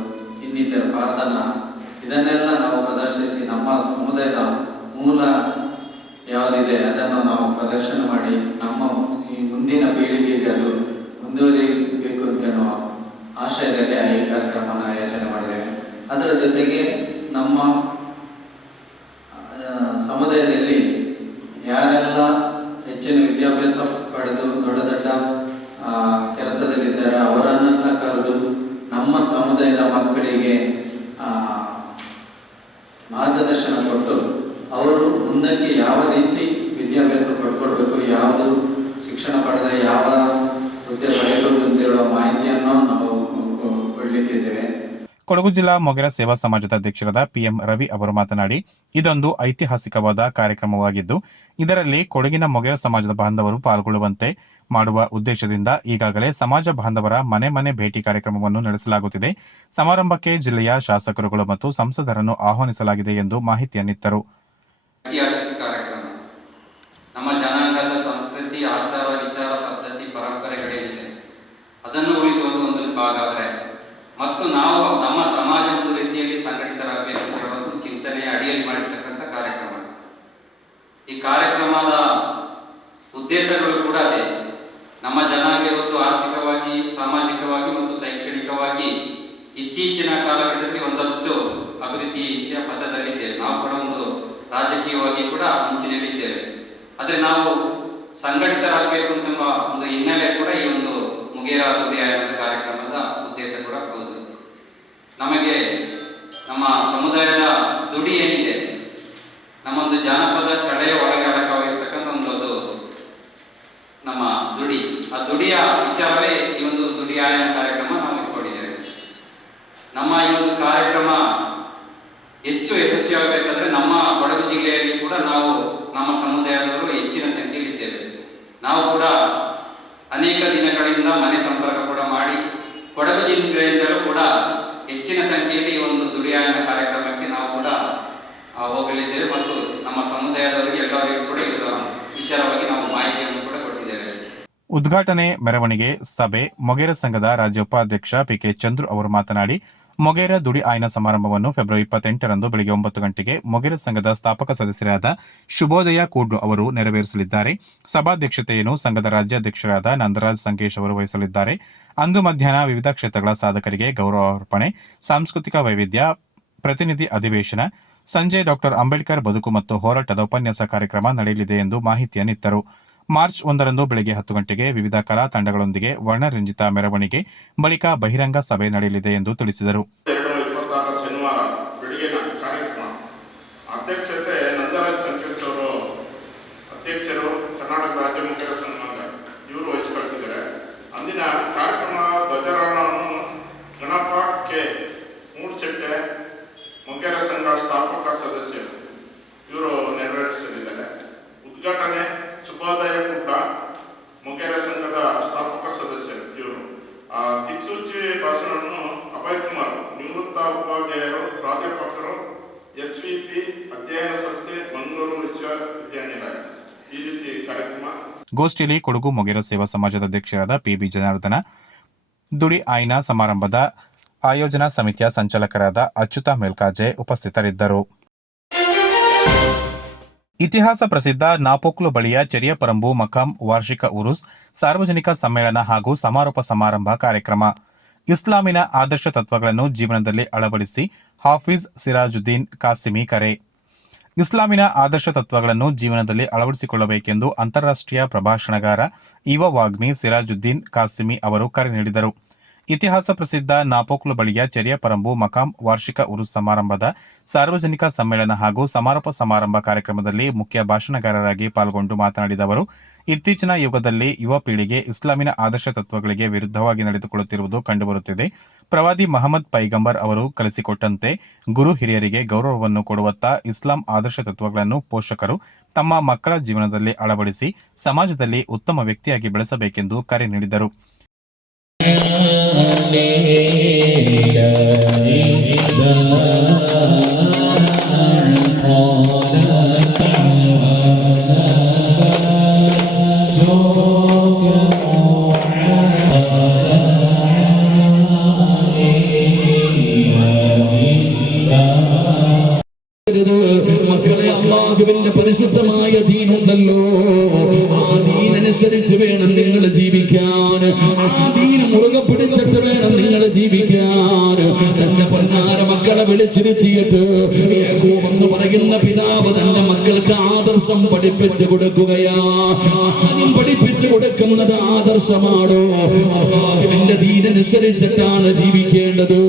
ಇನ್ನಿತರ ಪ್ರಾರ್ಥನ, ಇದನ್ನೆಲ್ಲ ನಾವು ಪ್ರದರ್ಶಿಸಿ ನಮ್ಮ ಸಮುದಾಯದ ಮೂಲ ಯಾವುದಿದೆ ಅದನ್ನು ನಾವು ಪ್ರದರ್ಶನ ಮಾಡಿ ನಮ್ಮ ಈ ಮುಂದಿನ ಪೀಳಿಗೆಗೆ ಅದು ಮುಂದುವರಿಬೇಕು ಅಂತೇನೋ ಆಶಯದಲ್ಲಿ ಈ ಕಾರ್ಯಕ್ರಮನ ಆಯೋಜನೆ ಮಾಡಿದ್ದೇವೆ. ಅದರ ಜೊತೆಗೆ ನಮ್ಮ ಸಮುದಾಯದಲ್ಲಿ ಯಾರೆಲ್ಲ ಹೆಚ್ಚಿನ ವಿದ್ಯಾಭ್ಯಾಸ ಪಡೆದು ದೊಡ್ಡ ದೊಡ್ಡ ಕೆಲಸದಲ್ಲಿದ್ದಾರೆ ಅವರನ್ನೆಲ್ಲ ಕರೆದು ನಮ್ಮ ಸಮುದಾಯದ ಮಕ್ಕಳಿಗೆ ಮಾರ್ಗದರ್ಶನ ಕೊಟ್ಟು ಅವರು ಮುಂದಕ್ಕೆ ಯಾವ ರೀತಿ ವಿದ್ಯಾಭ್ಯಾಸ ಪಡ್ಕೊಳ್ಬೇಕು, ಯಾವುದು ಶಿಕ್ಷಣ ಪಡೆದರೆ ಯಾವ ಹುದ್ದೆ ಪಡೆಯಬಹುದು ಅಂತ ಹೇಳುವ ಮಾಹಿತಿಯನ್ನು ನಾವು ಕೊಡಲಿಕ್ಕಿದ್ದೇವೆ. ಕೊಡಗು ಜಿಲ್ಲಾ ಮೊಗೇರ ಸೇವಾ ಸಮಾಜದ ಅಧ್ಯಕ್ಷರಾದ PM ರವಿ ಅವರು ಮಾತನಾಡಿ, ಇದೊಂದು ಐತಿಹಾಸಿಕವಾದ ಕಾರ್ಯಕ್ರಮವಾಗಿದ್ದು ಇದರಲ್ಲಿ ಕೊಡಗಿನ ಮೊಗೇರ ಸಮಾಜದ ಬಾಂಧವರು ಪಾಲ್ಗೊಳ್ಳುವಂತೆ ಮಾಡುವ ಉದ್ದೇಶದಿಂದ ಈಗಾಗಲೇ ಸಮಾಜ ಬಾಂಧವರ ಮನೆ ಭೇಟಿ ಕಾರ್ಯಕ್ರಮವನ್ನು ನಡೆಸಲಾಗುತ್ತಿದೆ. ಸಮಾರಂಭಕ್ಕೆ ಜಿಲ್ಲೆಯ ಶಾಸಕರುಗಳು ಮತ್ತು ಸಂಸದರನ್ನು ಆಹ್ವಾನಿಸಲಾಗಿದೆ ಎಂದು ಮಾಹಿತಿಯನ್ನಿತ್ತರು. ಐತಿಹಾಸಿಕ ಕಾರ್ಯಕ್ರಮ ನಮ್ಮ ಜನಾಂಗದ ಸಂಸ್ಕೃತಿ, ಆಚಾರ, ವಿಚಾರ, ಪದ್ಧತಿ, ಪರಂಪರೆಗಳೇನಿದೆ ಅದನ್ನು ಉಳಿಸುವುದು ಒಂದು ಭಾಗ ಆದರೆ ಮತ್ತು ನಾವು ನಮ್ಮ ಸಮಾಜ ಒಂದು ರೀತಿಯಲ್ಲಿ ಸಂಘಟಿತರಾಗಬೇಕು ಅಂತ ಹೇಳುವ ಚಿಂತನೆಯ ಅಡಿಯಲ್ಲಿ ಮಾಡಿರ್ತಕ್ಕಂಥ ಕಾರ್ಯಕ್ರಮ. ಈ ಕಾರ್ಯಕ್ರಮದ ಉದ್ದೇಶಗಳು ಕೂಡ ಅದೇ. ನಮ್ಮ ಜನಾಂಗ ಇವತ್ತು ಆರ್ಥಿಕವಾಗಿ, ಸಾಮಾಜಿಕವಾಗಿ ಮತ್ತು ಶೈಕ್ಷಣಿಕವಾಗಿ ಇತ್ತೀಚಿನ ಕಾಲಘಟ್ಟದಲ್ಲಿ ಒಂದಷ್ಟು ಅಭಿವೃದ್ಧಿಯ ಪಥದಲ್ಲಿದ್ದೇವೆ. ನಾವು ಕೂಡ ಒಂದು ರಾಜಕೀಯವಾಗಿ ಕೂಡ ಮುಂಚಿನಲ್ಲಿದ್ದೇವೆ. ಆದರೆ ನಾವು ಸಂಘಟಿತರಾಗಬೇಕು ಅಂತ ಒಂದು ಹಿನ್ನೆಲೆ ಕೂಡ ಈ ಒಂದು ಮೊಗೇರ ದುಡಿ ಆಯನದ ಕಾರ್ಯಕ್ರಮದ ಉದ್ದೇಶ ಕೂಡ ಹೌದು. ನಮಗೆ ನಮ್ಮ ಸಮುದಾಯದ ದುಡಿ ಏನಿದೆ, ನಮ್ಮೊಂದು ಜಾನಪದ ಕಲೆಯ ಒಳಗೆ ಅಡಕವಾಗಿರ್ತಕ್ಕಂಥ ಒಂದು ನಮ್ಮ ದುಡಿ, ಆ ದುಡಿಯ ವಿಚಾರವೇ ಈ ಒಂದು ದುಡಿ ಆಯನ ಕಾರ್ಯಕ್ರಮ ನಾವು ಇಟ್ಕೊಂಡಿದ್ದೇವೆ. ನಮ್ಮ ಈ ಒಂದು ಕಾರ್ಯಕ್ರಮ ಹೆಚ್ಚು ಯಶಸ್ವಿಯಾಗಬೇಕಾದ್ರೆ ನಮ್ಮ ಕೊಡಗು ಜಿಲ್ಲೆಯಲ್ಲಿ ಕೂಡ ನಾವು ನಮ್ಮ ಸಮುದಾಯದವರು ಹೆಚ್ಚಿನ ಸಂಖ್ಯೆಯಲ್ಲಿ ಇದ್ದೇವೆ. ನಾವು ಕೂಡ ಅನೇಕ ದಿನಗಳಿಂದ ಮನೆ ಸಂಪರ್ಕ ಕೂಡ ಮಾಡಿ ಕೊಡಗು ಜಿಲ್ಲೆಯಿಂದಲೂ ಕೂಡ ಹೆಚ್ಚಿನ ಸಂಖ್ಯೆಯಲ್ಲಿ ಈ ಒಂದು ದುಡಿಯಾಯನ ಕಾರ್ಯಕ್ರಮಕ್ಕೆ ನಾವು ಕೂಡ ಹೋಗಲಿದ್ದೇವೆ ಮತ್ತು ನಮ್ಮ ಸಮುದಾಯದವರಿಗೆ ಎಲ್ಲರಿಗೂ ಕೂಡ ಇದರ ವಿಚಾರವಾಗಿ ನಾವು ಮಾಹಿತಿಯನ್ನು ಕೂಡ ಕೊಟ್ಟಿದ್ದೇವೆ. ಉದ್ಘಾಟನೆ ಮೆರವಣಿಗೆ ಸಭೆ ಮೊಗೇರ ಸಂಘದ ರಾಜ್ಯ ಉಪಾಧ್ಯಕ್ಷ PK ಚಂದ್ರು ಅವರು ಮಾತನಾಡಿ, ಮೊಗೇರ ದುಡಿ ಆಯನ ಸಮಾರಂಭವನ್ನು ಫೆಬ್ರವರಿ 28ರಂದು ಬೆಳಗ್ಗೆ 9 ಗಂಟೆಗೆ ಮೊಗೇರ ಸಂಘದ ಸ್ಥಾಪಕ ಸದಸ್ಯರಾದ ಶುಭೋದಯ ಕೂಡ್ಲು ಅವರು ನೆರವೇರಿಸಲಿದ್ದಾರೆ. ಸಭಾಧ್ಯಕ್ಷತೆಯನ್ನು ಸಂಘದ ರಾಜ್ಯಾಧ್ಯಕ್ಷರಾದ ನಂದರಾಜ್ ಸಂಕೇಶ್ ಅವರು ವಹಿಸಲಿದ್ದಾರೆ. ಅಂದು ಮಧ್ಯಾಹ್ನ ವಿವಿಧ ಕ್ಷೇತ್ರಗಳ ಸಾಧಕರಿಗೆ ಗೌರವಾರ್ಪಣೆ, ಸಾಂಸ್ಕೃತಿಕ ವೈವಿಧ್ಯ, ಪ್ರತಿನಿಧಿ ಅಧಿವೇಶನ, ಸಂಜೆ ಡಾಕ್ಟರ್ ಅಂಬೇಡ್ಕರ್ ಬದುಕು ಮತ್ತು ಹೋರಾಟದ ಉಪನ್ಯಾಸ ಕಾರ್ಯಕ್ರಮ ನಡೆಯಲಿದೆ ಎಂದು ಮಾಹಿತಿಯನ್ನಿತ್ತರು. ಮಾರ್ಚ್ 1ರಂದು ಬೆಳಗ್ಗೆ 10 ಗಂಟೆಗೆ ವಿವಿಧ ಕಲಾ ತಂಡಗಳೊಂದಿಗೆ ವರ್ಣರಂಜಿತ ಮೆರವಣಿಗೆ, ಬಳಿಕ ಬಹಿರಂಗ ಸಭೆ ನಡೆಯಲಿದೆ ಎಂದು ತಿಳಿಸಿದರು. 2026 ಶನಿವಾರ ಬೆಳಗಿನ ಕಾರ್ಯಕ್ರಮ ಅಧ್ಯಕ್ಷತೆ ನಂದರಾಜ್ ಸಂಕೇಶ್ ಅವರು, ಅಧ್ಯಕ್ಷರು ಕರ್ನಾಟಕ ರಾಜ್ಯ ಮೊಗೇರ ಸಂಘ ಇವರು ವಹಿಸಿಕೊಳ್ತಿದ್ದಾರೆ. ಅಂದಿನ ಕಾರ್ಯಕ್ರಮ ಧ್ವಜಾರೋಹಣವನ್ನು ಗಣಪ ಕೆ ಮೂಡ್ಸೆಟ್ಟೆ ಮೊಗೇರ ಸಂಘ ಸ್ಥಾಪಕ ಸದಸ್ಯರು ಇವರು ನೆರವೇರಿಸಿದ್ದಾರೆ. ವಿದ್ಯಾನಿಲಯ ಈ ರೀತಿ ಕಾರ್ಯಕ್ರಮ. ಗೋಷ್ಠಿಯಲ್ಲಿ ಕೊಡಗು ಮೊಗೇರ ಸೇವಾ ಸಮಾಜದ ಅಧ್ಯಕ್ಷರಾದ ಪಿಬಿ ಜನಾರ್ದನ, ದುಡಿ ಆಯ್ನ ಸಮಾರಂಭದ ಆಯೋಜನಾ ಸಮಿತಿಯ ಸಂಚಾಲಕರಾದ ಅಚ್ಯುತ ಮೇಲ್ಕಾಜೆ ಉಪಸ್ಥಿತರಿದ್ದರು. ಇತಿಹಾಸ ಪ್ರಸಿದ್ಧ ನಾಪೋಕ್ಲು ಬಳಿಯ ಚೆರಿಯಪರಂಬು ಮಕಾಂ ವಾರ್ಷಿಕ ಉರುಸ್ ಸಾರ್ವಜನಿಕ ಸಮ್ಮೇಳನ ಹಾಗೂ ಸಮಾರೋಪ ಸಮಾರಂಭ ಕಾರ್ಯಕ್ರಮ. ಇಸ್ಲಾಮಿನ ಆದರ್ಶ ತತ್ವಗಳನ್ನು ಜೀವನದಲ್ಲಿ ಅಳವಡಿಸಿ ಹಾಫಿಜ್ ಸಿರಾಜುದ್ದೀನ್ ಕಾಸಿಮಿ ಕರೆ. ಇಸ್ಲಾಮಿನ ಆದರ್ಶ ತತ್ವಗಳನ್ನು ಜೀವನದಲ್ಲಿ ಅಳವಡಿಸಿಕೊಳ್ಳಬೇಕೆಂದು ಅಂತಾರಾಷ್ಟ್ರೀಯ ಪ್ರಭಾಷಣಗಾರ ಯುವ ವಾಗ್ಮಿ ಸಿರಾಜುದ್ದೀನ್ ಕಾಸಿಮಿ ಅವರು ಕರೆ ನೀಡಿದರು. ಇತಿಹಾಸ ಪ್ರಸಿದ್ಧ ನಾಪೋಕ್ಲು ಬಳಿಯ ಚೆರಿಯಪರಂಬು ಮಕಾಂ ವಾರ್ಷಿಕ ಉರುಸ್ ಸಮಾರಂಭದ ಸಾರ್ವಜನಿಕ ಸಮ್ಮೇಳನ ಹಾಗೂ ಸಮಾರೋಪ ಸಮಾರಂಭ ಕಾರ್ಯಕ್ರಮದಲ್ಲಿ ಮುಖ್ಯ ಭಾಷಣಗಾರರಾಗಿ ಪಾಲ್ಗೊಂಡು ಮಾತನಾಡಿದ ಅವರು, ಇತ್ತೀಚಿನ ಯುಗದಲ್ಲಿ ಯುವ ಪೀಳಿಗೆ ಇಸ್ಲಾಮಿನ ಆದರ್ಶ ತತ್ವಗಳಿಗೆ ವಿರುದ್ಧವಾಗಿ ನಡೆದುಕೊಳ್ಳುತ್ತಿರುವುದು ಕಂಡುಬರುತ್ತಿದೆ. ಪ್ರವಾದಿ ಮಹಮ್ಮದ್ ಪೈಗಂಬರ್ ಅವರು ಕಲಿಸಿಕೊಟ್ಟಂತೆ ಗುರು ಹಿರಿಯರಿಗೆ ಗೌರವವನ್ನು ಕೊಡುವತ್ತ ಇಸ್ಲಾಂ ಆದರ್ಶ ತತ್ವಗಳನ್ನು ಪೋಷಕರು ತಮ್ಮ ಮಕ್ಕಳ ಜೀವನದಲ್ಲಿ ಅಳವಡಿಸಿ ಸಮಾಜದಲ್ಲಿ ಉತ್ತಮ ವ್ಯಕ್ತಿಯಾಗಿ ಬೆಳೆಸಬೇಕೆಂದು ಕರೆ ನೀಡಿದರು. മക്കളെ, അല്ലാഹുവിന്റെ പരിശുദ്ധമായ ദീനുണ്ടല്ലോ, ആ ദീനനുസരിച്ച് വേണം നിങ്ങൾ ജീവിക്കാൻ. ആ ദീന മുറുകെ പിടിച്ചിട്ട് വേണം നിങ്ങൾ ജീവിക്കാൻ. തന്റെ പൊന്നാര മക്കളെ വിളിച്ചിരുത്തിയിട്ട് യാക്കൂബ് എന്ന് പറയുന്ന പിതാവ് തന്റെ മക്കൾക്ക് ആദർശം പഠിപ്പിച്ചു കൊടുക്കുകയാ. ആദ്യം പഠിപ്പിച്ചു കൊടുക്കുന്നത് ആദർശമാണോ? അല്ലാഹുവിന്റെ ദീനനുസരിച്ചിട്ടാണ് ജീവിക്കേണ്ടത്.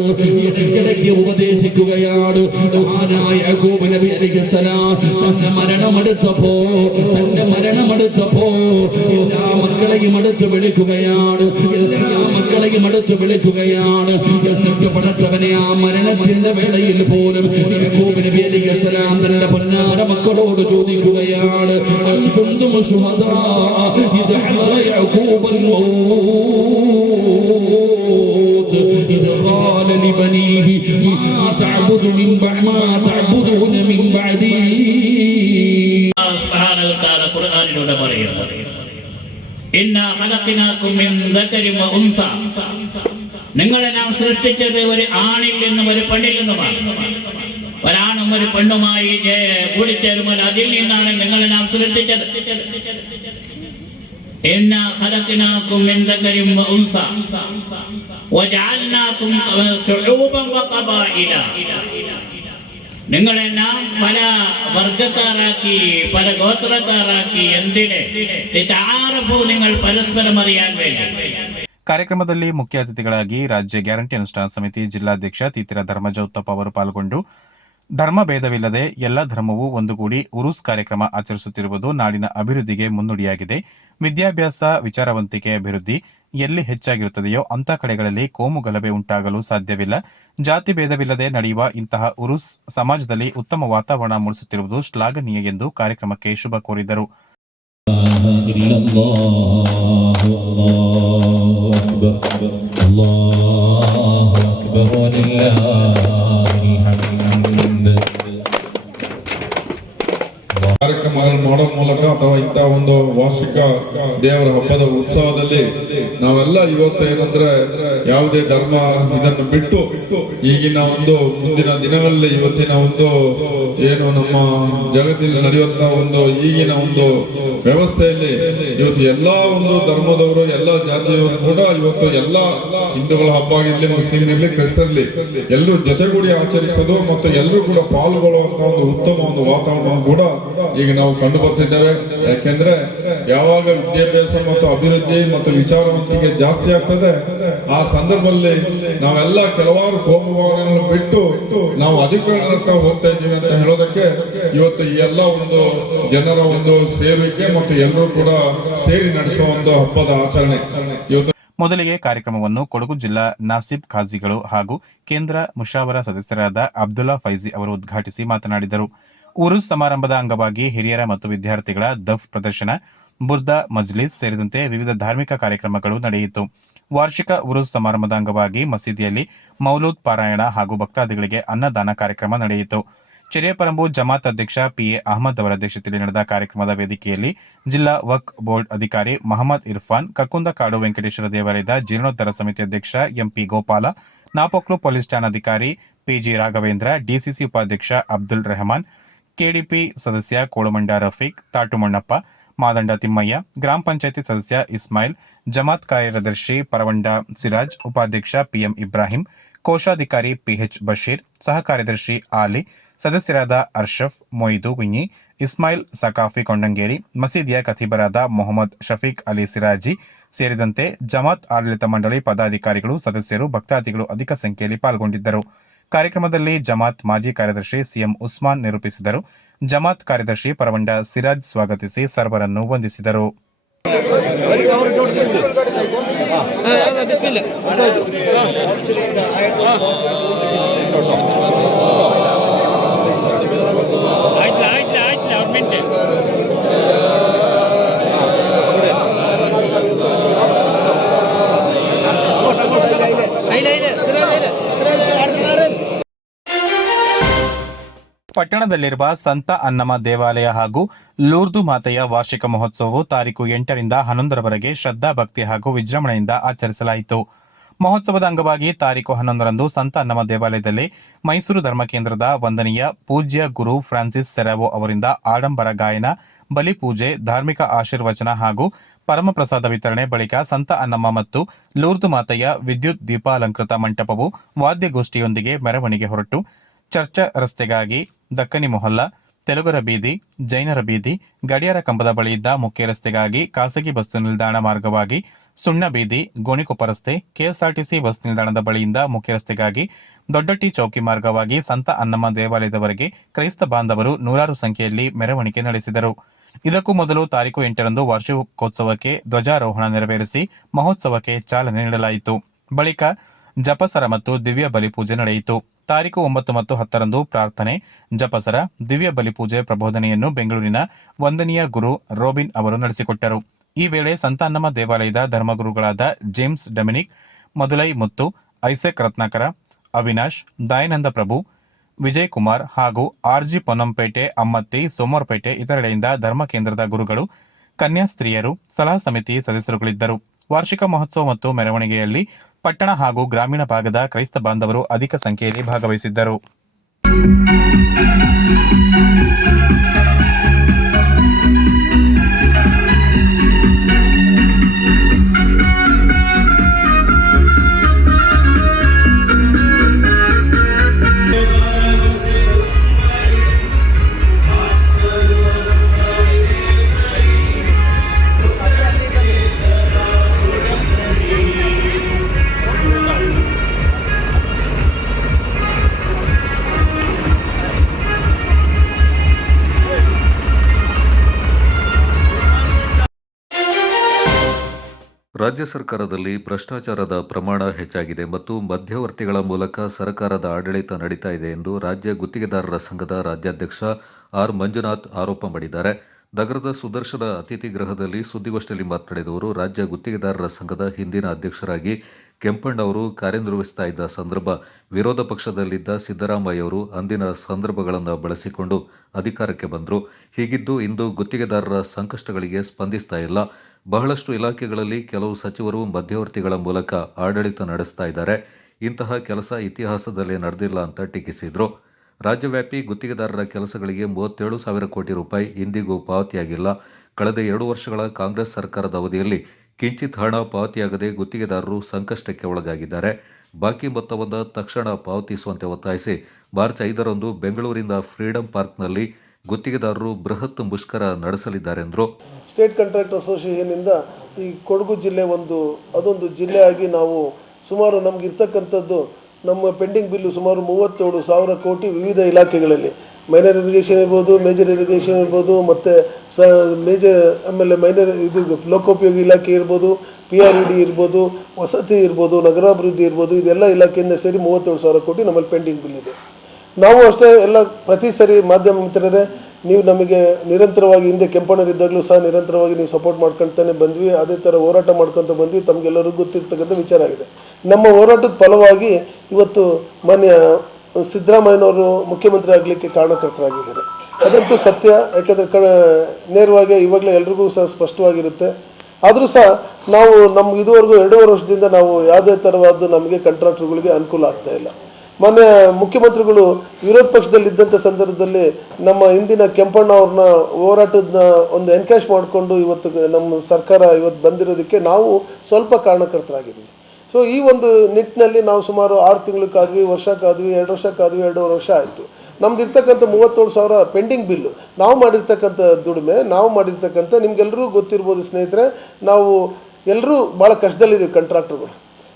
ഇടയ്ക്കിടയ്ക്ക് ഉപദേശിക്കുകയാണ്. യാക്കൂബ് നബി അലൈഹിസ്സലാം തന്റെ മരണമെടുത്തപ്പോ എല്ലാ മക്കളെയും അടുത്ത് വിളിക്കുകയാണ്. എന്നിട്ട് പടച്ചവനെ ആ മരണത്തിന്റെ വേളയിൽ പോലും യാക്കൂബ് നബി അലൈഹിസ്സലാം തന്റെ പൊന്നാര മക്കളോട് ചോദിക്കുകയാണ്, അൻകുന്തും ശുഹദാ ഇദ് ഹദറ യാക്കൂബൽ മൗത് ഇദ് ഖാല ലിബനീഹി മാ തഅബുദൂന മിൻ ബഅദി. സുബ്ഹാനഹു വ തആല ഖുർആനിലൂടെ പറയുന്നു, ഇന്നാ ഖലഖനാകും മിൻ ദകരി വ ഉൻസ. നിങ്ങളെ നാം സൃഷ്ടിച്ചത് ഒരു ആണിൽ നിന്നും ഒരു പെണ്ണിൽ നിന്നുമാണ്. ഒരാണും ഒരു പെണ്ണുമായി കൂടിച്ചേരുമ്പോൾ അതിൽ നിന്നാണ് നിങ്ങളെ നാം സൃഷ്ടിച്ചത്. ഇന്നാ ഖലഖനാകും മിൻ ദകരി വ ഉൻസ വജഅൽനാകും ശുഊബൻ വ ഖബായില. നിങ്ങളെ നാം പല വർഗക്കാരാക്കി, പല ഗോത്രക്കാരാക്കി. എന്തിന്? നിങ്ങൾ പരസ്പരം അറിയാൻ വേണ്ടി. ಕಾರ್ಯಕ್ರಮದಲ್ಲಿ ಮುಖ್ಯ ಅತಿಥಿಗಳಾಗಿ ರಾಜ್ಯ ಗ್ಯಾರಂಟಿ ಅನುಷ್ಠಾನ ಸಮಿತಿ ಜಿಲ್ಲಾಧ್ಯಕ್ಷ ತೀತಿರ ಧರ್ಮಜ ಉತ್ತಪ್ಪ ಅವರು ಪಾಲ್ಗೊಂಡು, ಧರ್ಮ ಭೇದವಿಲ್ಲದೆ ಎಲ್ಲ ಧರ್ಮವೂ ಒಂದುಗೂಡಿ ಉರುಸ್ ಕಾರ್ಯಕ್ರಮ ಆಚರಿಸುತ್ತಿರುವುದು ನಾಡಿನ ಅಭಿವೃದ್ಧಿಗೆ ಮುನ್ನುಡಿಯಾಗಿದೆ. ವಿದ್ಯಾಭ್ಯಾಸ, ವಿಚಾರವಂತಿಕೆ ಅಭಿವೃದ್ಧಿ ಎಲ್ಲಿ ಹೆಚ್ಚಾಗಿರುತ್ತದೆಯೋ ಅಂಥ ಕಡೆಗಳಲ್ಲಿ ಕೋಮು ಗಲಭೆ ಉಂಟಾಗಲು ಸಾಧ್ಯವಿಲ್ಲ. ಜಾತಿ ಭೇದವಿಲ್ಲದೆ ನಡೆಯುವ ಇಂತಹ ಉರುಸ್ ಸಮಾಜದಲ್ಲಿ ಉತ್ತಮ ವಾತಾವರಣ ಮೂಡಿಸುತ್ತಿರುವುದು ಶ್ಲಾಘನೀಯ ಎಂದು ಕಾರ್ಯಕ್ರಮಕ್ಕೆ ಶುಭ ಕೋರಿದರು. ಕಾರ್ಯಕ್ರಮಗಳು ಮಾಡೋ ಮೂಲಕ ಅಥವಾ ಇಂಥ ಒಂದು ವಾರ್ಷಿಕ ದೇವರ ಹಬ್ಬದ ಉತ್ಸವದಲ್ಲಿ ನಾವೆಲ್ಲ ಇವತ್ತು ಏನಂದ್ರೆ ಯಾವುದೇ ಧರ್ಮ ಇದನ್ನು ಬಿಟ್ಟು ಈಗಿನ ಒಂದು ಮುಂದಿನ ದಿನಗಳಲ್ಲಿ ಇವತ್ತಿನ ಒಂದು ಏನು ನಮ್ಮ ಜಗತ್ತಿನಲ್ಲಿ ನಡೆಯುವಂತಹ ಒಂದು ಈಗಿನ ಒಂದು ವ್ಯವಸ್ಥೆಯಲ್ಲಿ ಇವತ್ತು ಎಲ್ಲಾ ಒಂದು ಧರ್ಮದವರು ಎಲ್ಲ ಜಾತಿಯವರು ಕೂಡ ಇವತ್ತು ಎಲ್ಲ ಹಿಂದೂಗಳ ಹಬ್ಬ ಆಗಿರ್ಲಿ, ಮುಸ್ಲಿಂ ಇರ್ಲಿ, ಕ್ರೈಸ್ತರಲ್ಲಿ ಎಲ್ಲರೂ ಜೊತೆಗೂಡಿ ಆಚರಿಸೋದು ಮತ್ತು ಎಲ್ಲರೂ ಕೂಡ ಪಾಲ್ಗೊಳ್ಳುವಂತ ಒಂದು ಉತ್ತಮ ಒಂದು ವಾತಾವರಣ ಕೂಡ ಈಗ ನಾವು ಕಂಡು ಬರ್ತಿದ್ದೇವೆ. ಯಾಕೆಂದ್ರೆ ಯಾವಾಗ ವಿದ್ಯಾಭ್ಯಾಸ ಮತ್ತು ಅಭಿವೃದ್ಧಿ ಮತ್ತು ವಿಚಾರವಂತಿಕೆ ಜಾಸ್ತಿ ಆಗ್ತದೆ, ಆ ಸಂದರ್ಭದಲ್ಲಿ ನಾವೆಲ್ಲ ಕೆಲವಾರು ಕೋಮುಗಳನ್ನು ಬಿಟ್ಟು ನಾವು ಅಧಿಕಾರದತ್ತ ಹೋಗ್ತಾ ಇದ್ದೀವಿ ಅಂತ ಹೇಳೋದಕ್ಕೆ ಇವತ್ತು ಈ ಎಲ್ಲ ಒಂದು ಜನರ ಒಂದು ಸೇರುವಿಕೆ ಮತ್ತು ಎಲ್ಲರೂ ಕೂಡ ಸೇರಿ ನಡೆಸುವ ಒಂದು ಹಬ್ಬದ ಆಚರಣೆ ಇವತ್ತು. ಮೊದಲಿಗೆ ಕಾರ್ಯಕ್ರಮವನ್ನು ಕೊಡಗು ಜಿಲ್ಲಾ ನಾಸಿಬ್ ಖಾಜಿಗಳು ಹಾಗೂ ಕೇಂದ್ರ ಮುಷಾವರಾ ಸದಸ್ಯರಾದ ಅಬ್ದುಲ್ಲಾ ಫೈಜಿ ಅವರು ಉದ್ಘಾಟಿಸಿ ಮಾತನಾಡಿದರು. ಉರುಸ್ ಸಮಾರಂಭದ ಅಂಗವಾಗಿ ಹಿರಿಯರ ಮತ್ತು ವಿದ್ಯಾರ್ಥಿಗಳ ದಫ್ ಪ್ರದರ್ಶನ, ಬುರ್ದಾ ಮಜ್ಲಿಸ್ ಸೇರಿದಂತೆ ವಿವಿಧ ಧಾರ್ಮಿಕ ಕಾರ್ಯಕ್ರಮಗಳು ನಡೆಯಿತು. ವಾರ್ಷಿಕ ಉರುಸ್ ಸಮಾರಂಭದ ಅಂಗವಾಗಿ ಮಸೀದಿಯಲ್ಲಿ ಮೌಲೂದ್ ಪಾರಾಯಣ ಹಾಗೂ ಭಕ್ತಾದಿಗಳಿಗೆ ಅನ್ನದಾನ ಕಾರ್ಯಕ್ರಮ ನಡೆಯಿತು. ಚೆರೆಪರಂಬು ಜಮಾತ್ ಅಧ್ಯಕ್ಷ ಪಿಎ ಅಹಮದ್ ಅವರ ಅಧ್ಯಕ್ಷತೆಯಲ್ಲಿ ನಡೆದ ಕಾರ್ಯಕ್ರಮದ ವೇದಿಕೆಯಲ್ಲಿ ಜಿಲ್ಲಾ ವಕ್ಫ್ ಬೋರ್ಡ್ ಅಧಿಕಾರಿ ಮಹಮ್ಮದ್ ಇರ್ಫಾನ್, ಕಕ್ಕುಂದಕಾಡು ವೆಂಕಟೇಶ್ವರ ದೇವಾಲಯದ ಜೀರ್ಣೋದ್ಧಾರ ಸಮಿತಿ ಅಧ್ಯಕ್ಷ ಎಂಪಿ ಗೋಪಾಲ, ನಾಪೋಕ್ಲು ಪೊಲೀಸ್ ಠಾಣಾಧಿಕಾರಿ ಪಿಜಿ ರಾಘವೇಂದ್ರ, ಡಿಸಿಸಿ ಉಪಾಧ್ಯಕ್ಷ ಅಬ್ದುಲ್ ರೆಹಮಾನ್, ಕೆಡಿಪಿ ಸದಸ್ಯ ಕೋಳುಮಂಡ ರಫೀಕ್, ತಾಟುಮಣ್ಣಪ್ಪ, ಮಾದಂಡ ತಿಮ್ಮಯ್ಯ, ಗ್ರಾಮ ಪಂಚಾಯಿತಿ ಸದಸ್ಯ ಇಸ್ಮಾಯಿಲ್, ಜಮಾತ್ ಕಾರ್ಯದರ್ಶಿ ಪರವಂಡ ಸಿರಾಜ್, ಉಪಾಧ್ಯಕ್ಷ ಪಿಎಂ ಇಬ್ರಾಹಿಂ, ಕೋಶಾಧಿಕಾರಿ ಪಿಎಚ್ ಬಶೀರ್, ಸಹ ಕಾರ್ಯದರ್ಶಿ ಆಲಿ, ಸದಸ್ಯರಾದ ಅರ್ಷಫ್, ಮೊಯ್ದು ಗುಂಯಿ, ಇಸ್ಮಾಯಿಲ್ ಸಕಾಫಿ ಕೊಂಡಂಗೇರಿ, ಮಸೀದಿಯ ಖತೀಬರಾದ ಮೊಹಮ್ಮದ್ ಶಫೀಕ್ ಅಲಿ ಸಿರಾಜಿ ಸೇರಿದಂತೆ ಜಮಾತ್ ಆಡಳಿತ ಮಂಡಳಿ ಪದಾಧಿಕಾರಿಗಳು, ಸದಸ್ಯರು, ಭಕ್ತಾದಿಗಳು ಅಧಿಕ ಸಂಖ್ಯೆಯಲ್ಲಿ ಪಾಲ್ಗೊಂಡಿದ್ದರು. ಕಾರ್ಯಕ್ರಮದಲ್ಲಿ ಜಮಾತ್ ಮಾಜಿ ಕಾರ್ಯದರ್ಶಿ ಸಿಎಂ ಉಸ್ಮಾನ್ ನಿರೂಪಿಸಿದರು. ಜಮಾತ್ ಕಾರ್ಯದರ್ಶಿ ಪರವಂಡ ಸಿರಾಜ್ ಸ್ವಾಗತಿಸಿ ಸರ್ವರನ್ನು ವಂದಿಸಿದರು. ಪಟ್ಟಣದಲ್ಲಿರುವ ಸಂತ ಅನ್ನಮ ದೇವಾಲಯ ಹಾಗೂ ಲೂರ್ದು ಮಾತೆಯ ವಾರ್ಷಿಕ ಮಹೋತ್ಸವವು ತಾರೀಕು 8ರಿಂದ 11ರವರೆಗೆ ಶ್ರದ್ಧಾ ಭಕ್ತಿ ಹಾಗೂ ವಿಜೃಂಭಣೆಯಿಂದ ಆಚರಿಸಲಾಯಿತು. ಮಹೋತ್ಸವದ ಅಂಗವಾಗಿ ತಾರೀಕು 11ರಂದು ಸಂತ ಅನ್ನಮ ದೇವಾಲಯದಲ್ಲಿ ಮೈಸೂರು ಧರ್ಮಕೇಂದ್ರದ ವಂದನೀಯ ಪೂಜ್ಯ ಗುರು ಫ್ರಾನ್ಸಿಸ್ ಸೆರಾವೋ ಅವರಿಂದ ಆಡಂಬರ ಗಾಯನ, ಬಲಿಪೂಜೆ, ಧಾರ್ಮಿಕ ಆಶೀರ್ವಚನ ಹಾಗೂ ಪರಮಪ್ರಸಾದ ವಿತರಣೆ ಬಳಿಕ ಸಂತ ಅನ್ನಮ್ಮ ಮತ್ತು ಲೂರ್ದು ಮಾತೆಯ ವಿದ್ಯುತ್ ದೀಪಾಲಂಕೃತ ಮಂಟಪವು ವಾದ್ಯಗೋಷ್ಠಿಯೊಂದಿಗೆ ಮೆರವಣಿಗೆ ಹೊರಟು ಚರ್ಚ್ ರಸ್ತೆಗಾಗಿ ದಕ್ಕನಿ ಮೊಹಲ್ಲಾ, ತೆಲುಗರ ಬೀದಿ, ಜೈನರ ಬೀದಿ, ಗಡಿಯಾರ ಕಂಬದ ಬಳಿಯಿದ್ದ ಮುಖ್ಯ ರಸ್ತೆಗಾಗಿ ಖಾಸಗಿ ಬಸ್ ನಿಲ್ದಾಣ ಮಾರ್ಗವಾಗಿ ಸುಣ್ಣ ಬೀದಿ, ಗೋಣಿಕೊಪ್ಪ ರಸ್ತೆ, ಕೆಎಸ್ಆರ್ಟಿಸಿ ಬಸ್ ನಿಲ್ದಾಣದ ಬಳಿಯಿಂದ ಮುಖ್ಯ ರಸ್ತೆಗಾಗಿ ದೊಡ್ಡಟ್ಟಿ ಚೌಕಿ ಮಾರ್ಗವಾಗಿ ಸಂತ ಅನ್ನಮ್ಮ ದೇವಾಲಯದವರೆಗೆ ಕ್ರೈಸ್ತ ಬಾಂಧವರು ನೂರಾರು ಸಂಖ್ಯೆಯಲ್ಲಿ ಮೆರವಣಿಗೆ ನಡೆಸಿದರು. ಇದಕ್ಕೂ ಮೊದಲು ತಾರೀಕು 8ರಂದು ವಾರ್ಷಿಕೋತ್ಸವಕ್ಕೆ ಧ್ವಜಾರೋಹಣ ನೆರವೇರಿಸಿ ಮಹೋತ್ಸವಕ್ಕೆ ಚಾಲನೆ ನೀಡಲಾಯಿತು. ಬಳಿಕ ಜಪಸರ ಮತ್ತು ದಿವ್ಯ ಬಲಿಪೂಜೆ ನಡೆಯಿತು. ತಾರೀಕು 9 ಮತ್ತು 10ರಂದು ಪ್ರಾರ್ಥನೆ, ಜಪಸರ, ದಿವ್ಯ ಬಲಿಪೂಜೆ ಪ್ರಬೋಧನೆಯನ್ನು ಬೆಂಗಳೂರಿನ ವಂದನೀಯ ಗುರು ರೋಬಿನ್ ಅವರು ನಡೆಸಿಕೊಟ್ಟರು. ಈ ವೇಳೆ ಸಂತ ಅನ್ನಮ್ಮ ದೇವಾಲಯದ ಧರ್ಮಗುರುಗಳಾದ ಜೇಮ್ಸ್ ಡೊಮಿನಿಕ್, ಮದುಲೈ ಮುತ್ತು, ಐಸೆಕ್ ರತ್ನಾಕರ, ಅವಿನಾಶ್, ದಯಾನಂದ ಪ್ರಭು, ವಿಜಯ್ ಕುಮಾರ್ ಹಾಗೂ ಆರ್ಜಿ ಪೊನ್ನಂಪೇಟೆ, ಅಮ್ಮತ್ತಿ, ಸೋಮವಾರಪೇಟೆ ಇತರೆಡೆಯಿಂದ ಧರ್ಮ ಕೇಂದ್ರದ ಗುರುಗಳು, ಕನ್ಯಾಸ್ತ್ರೀಯರು, ಸಲಹಾ ಸಮಿತಿ ಸದಸ್ಯರುಗಳಿದ್ದರು. ವಾರ್ಷಿಕ ಮಹೋತ್ಸವ ಮತ್ತು ಮೆರವಣಿಗೆಯಲ್ಲಿ ಪಟ್ಟಣ ಹಾಗೂ ಗ್ರಾಮೀಣ ಭಾಗದ ಕ್ರೈಸ್ತ ಬಾಂಧವರು ಅಧಿಕ ಸಂಖ್ಯೆಯಲ್ಲಿ ಭಾಗವಹಿಸಿದ್ದರು. ರಾಜ್ಯ ಸರ್ಕಾರದಲ್ಲಿ ಭ್ರಷ್ಟಾಚಾರದ ಪ್ರಮಾಣ ಹೆಚ್ಚಾಗಿದೆ ಮತ್ತು ಮಧ್ಯವರ್ತಿಗಳ ಮೂಲಕ ಸರ್ಕಾರದ ಆಡಳಿತ ನಡೀತಾ ಇದೆ ಎಂದು ರಾಜ್ಯ ಗುತ್ತಿಗೆದಾರರ ಸಂಘದ ರಾಜ್ಯಾಧ್ಯಕ್ಷ ಆರ್ ಮಂಜುನಾಥ್ ಆರೋಪ ಮಾಡಿದ್ದಾರೆ. ನಗರದ ಸುದರ್ಶನ ಅತಿಥಿ ಗೃಹದಲ್ಲಿ ಸುದ್ದಿಗೋಷ್ಠಿಯಲ್ಲಿ ಮಾತನಾಡಿದವರು, ರಾಜ್ಯ ಗುತ್ತಿಗೆದಾರರ ಸಂಘದ ಹಿಂದಿನ ಅಧ್ಯಕ್ಷರಾಗಿ ಕೆಂಪಣ್ಣ ಅವರು ಕಾರ್ಯನಿರ್ವಹಿಸ್ತಾ ಇದ್ದ ಸಂದರ್ಭ ವಿರೋಧ ಪಕ್ಷದಲ್ಲಿದ್ದ ಸಿದ್ದರಾಮಯ್ಯವರು ಅಂದಿನ ಸಂದರ್ಭಗಳನ್ನು ಬಳಸಿಕೊಂಡು ಅಧಿಕಾರಕ್ಕೆ ಬಂದರು. ಹೀಗಿದ್ದು ಇಂದು ಗುತ್ತಿಗೆದಾರರ ಸಂಕಷ್ಟಗಳಿಗೆ ಸ್ಪಂದಿಸ್ತಾ ಇಲ್ಲ. ಬಹಳಷ್ಟು ಇಲಾಖೆಗಳಲ್ಲಿ ಕೆಲವು ಸಚಿವರು ಮಧ್ಯವರ್ತಿಗಳ ಮೂಲಕ ಆಡಳಿತ ನಡೆಸ್ತಾ ಇದ್ದಾರೆ. ಇಂತಹ ಕೆಲಸ ಇತಿಹಾಸದಲ್ಲೇ ನಡೆದಿಲ್ಲ ಅಂತ ಟೀಕಿಸಿದರು. ರಾಜ್ಯವ್ಯಾಪಿ ಗುತ್ತಿಗೆದಾರರ ಕೆಲಸಗಳಿಗೆ 37,000 ಕೋಟಿ ರೂಪಾಯಿ ಇಂದಿಗೂ ಪಾವತಿಯಾಗಿಲ್ಲ. ಕಳೆದ 2 ವರ್ಷಗಳ ಕಾಂಗ್ರೆಸ್ ಸರ್ಕಾರದ ಅವಧಿಯಲ್ಲಿ ಕಿಂಚಿತ್ ಹಣ ಪಾವತಿಯಾಗದೆ ಗುತ್ತಿಗೆದಾರರು ಸಂಕಷ್ಟಕ್ಕೆ ಒಳಗಾಗಿದ್ದಾರೆ. ಬಾಕಿ ಮೊತ್ತವನ್ನು ತಕ್ಷಣ ಪಾವತಿಸುವಂತೆ ಒತ್ತಾಯಿಸಿ ಮಾರ್ಚ್ 5ರಂದು ಬೆಂಗಳೂರಿನ ಫ್ರೀಡಂ ಪಾರ್ಕ್ನಲ್ಲಿ ಗುತ್ತಿಗೆದಾರರು ಬೃಹತ್ ಮುಷ್ಕರ ನಡೆಸಲಿದ್ದಾರೆಂದರು. ಸ್ಟೇಟ್ ಕಾಂಟ್ರಾಕ್ಟ್ ಅಸೋಸಿಯೇಷನ್ನಿಂದ ಈ ಕೊಡಗು ಜಿಲ್ಲೆ ಅದೊಂದು ಜಿಲ್ಲೆಯಾಗಿ ನಾವು ಸುಮಾರು ನಮ್ಗೆ ಇರ್ತಕ್ಕಂಥದ್ದು ನಮ್ಮ ಪೆಂಡಿಂಗ್ ಬಿಲ್ಲು ಸುಮಾರು 37,000 ಕೋಟಿ ವಿವಿಧ ಇಲಾಖೆಗಳಲ್ಲಿ, ಮೈನರ್ ಇರಿಗೇಷನ್ ಇರ್ಬೋದು, ಮೇಜರ್ ಇರಿಗೇಷನ್ ಇರ್ಬೋದು, ಮತ್ತು ಆಮೇಲೆ ಲೋಕೋಪಯೋಗಿ ಇಲಾಖೆ ಇರ್ಬೋದು, PRED ಇರ್ಬೋದು, ವಸತಿ ಇರ್ಬೋದು, ನಗರಾಭಿವೃದ್ಧಿ ಇರ್ಬೋದು, ಇದೆಲ್ಲ ಇಲಾಖೆಯಿಂದ ಸೇರಿ 37,000 ಕೋಟಿ ನಮ್ಮಲ್ಲಿ ಪೆಂಡಿಂಗ್ ಬಿಲ್ ಇದೆ. ನಾವು ಅಷ್ಟೇ ಎಲ್ಲ ಪ್ರತಿ ಸರಿ ಮಾಧ್ಯಮ ಮಿತ್ರರೇ, ನೀವು ನಮಗೆ ನಿರಂತರವಾಗಿ ಹಿಂದೆ ಕೆಂಪಣ್ಣರಿದ್ದಾಗಲೂ ಸಹ ನಿರಂತರವಾಗಿ ನೀವು ಸಪೋರ್ಟ್ ಮಾಡ್ಕೊಳ್ತಾನೆ ಬಂದ್ವಿ. ಅದೇ ಥರ ಹೋರಾಟ ಮಾಡ್ಕೊತ ಬಂದ್ವಿ. ತಮಗೆಲ್ಲರಿಗೂ ಗೊತ್ತಿರ್ತಕ್ಕಂಥ ವಿಚಾರ ಆಗಿದೆ. ನಮ್ಮ ಹೋರಾಟದ ಫಲವಾಗಿ ಇವತ್ತು ಮಾನ್ಯ ಸಿದ್ದರಾಮಯ್ಯನವರು ಮುಖ್ಯಮಂತ್ರಿ ಆಗಲಿಕ್ಕೆ ಕಾರಣಕರ್ತರಾಗಿದ್ದಾರೆ. ಅದಂತೂ ಸತ್ಯ. ಯಾಕೆಂದರೆ ನೇರವಾಗಿ ಇವಾಗಲೇ ಎಲ್ರಿಗೂ ಸಹ ಸ್ಪಷ್ಟವಾಗಿರುತ್ತೆ. ಆದರೂ ಸಹ ನಾವು ನಮ್ಗೆ ಇದುವರೆಗೂ 2.5 ವರ್ಷದಿಂದ ನಾವು ಯಾವುದೇ ಥರವಾದ ನಮಗೆ ಕಾಂಟ್ರಾಕ್ಟರ್ಗಳಿಗೆ ಅನುಕೂಲ ಆಗ್ತಾ ಇಲ್ಲ. ಮೊನ್ನೆ ಮುಖ್ಯಮಂತ್ರಿಗಳು ವಿರೋಧ ಪಕ್ಷದಲ್ಲಿದ್ದಂಥ ಸಂದರ್ಭದಲ್ಲಿ ನಮ್ಮ ಹಿಂದಿನ ಕೆಂಪಣ್ಣ ಅವ್ರನ್ನ ಹೋರಾಟದ ಒಂದು ಎನ್ಕ್ಯಾಶ್ ಮಾಡಿಕೊಂಡು ಇವತ್ತು ನಮ್ಮ ಸರ್ಕಾರ ಇವತ್ತು ಬಂದಿರೋದಕ್ಕೆ ನಾವು ಸ್ವಲ್ಪ ಕಾರಣಕರ್ತರಾಗಿದ್ದೀವಿ. ಸೊ ಈ ಒಂದು ನಿಟ್ಟಿನಲ್ಲಿ ನಾವು ಸುಮಾರು 6 ತಿಂಗಳು ಕಾದ್ವಿ, ವರ್ಷ ಕಾದ್ವಿ, 2 ವರ್ಷ ಕಾದ್ವಿ, 2.5 ವರ್ಷ ಆಯಿತು. ನಮ್ದು ಇರ್ತಕ್ಕಂಥ 37,000 ಪೆಂಡಿಂಗ್ ಬಿಲ್ಲು, ನಾವು ಮಾಡಿರ್ತಕ್ಕಂಥ ದುಡಿಮೆ, ನಾವು ಮಾಡಿರ್ತಕ್ಕಂಥ ನಿಮ್ಗೆಲ್ಲರೂ ಗೊತ್ತಿರ್ಬೋದು ಸ್ನೇಹಿತರೆ, ನಾವು ಎಲ್ಲರೂ ಭಾಳ ಕಷ್ಟದಲ್ಲಿದ್ದೀವಿ. ಕಾಂಟ್ರಾಕ್ಟರ್ಗಳು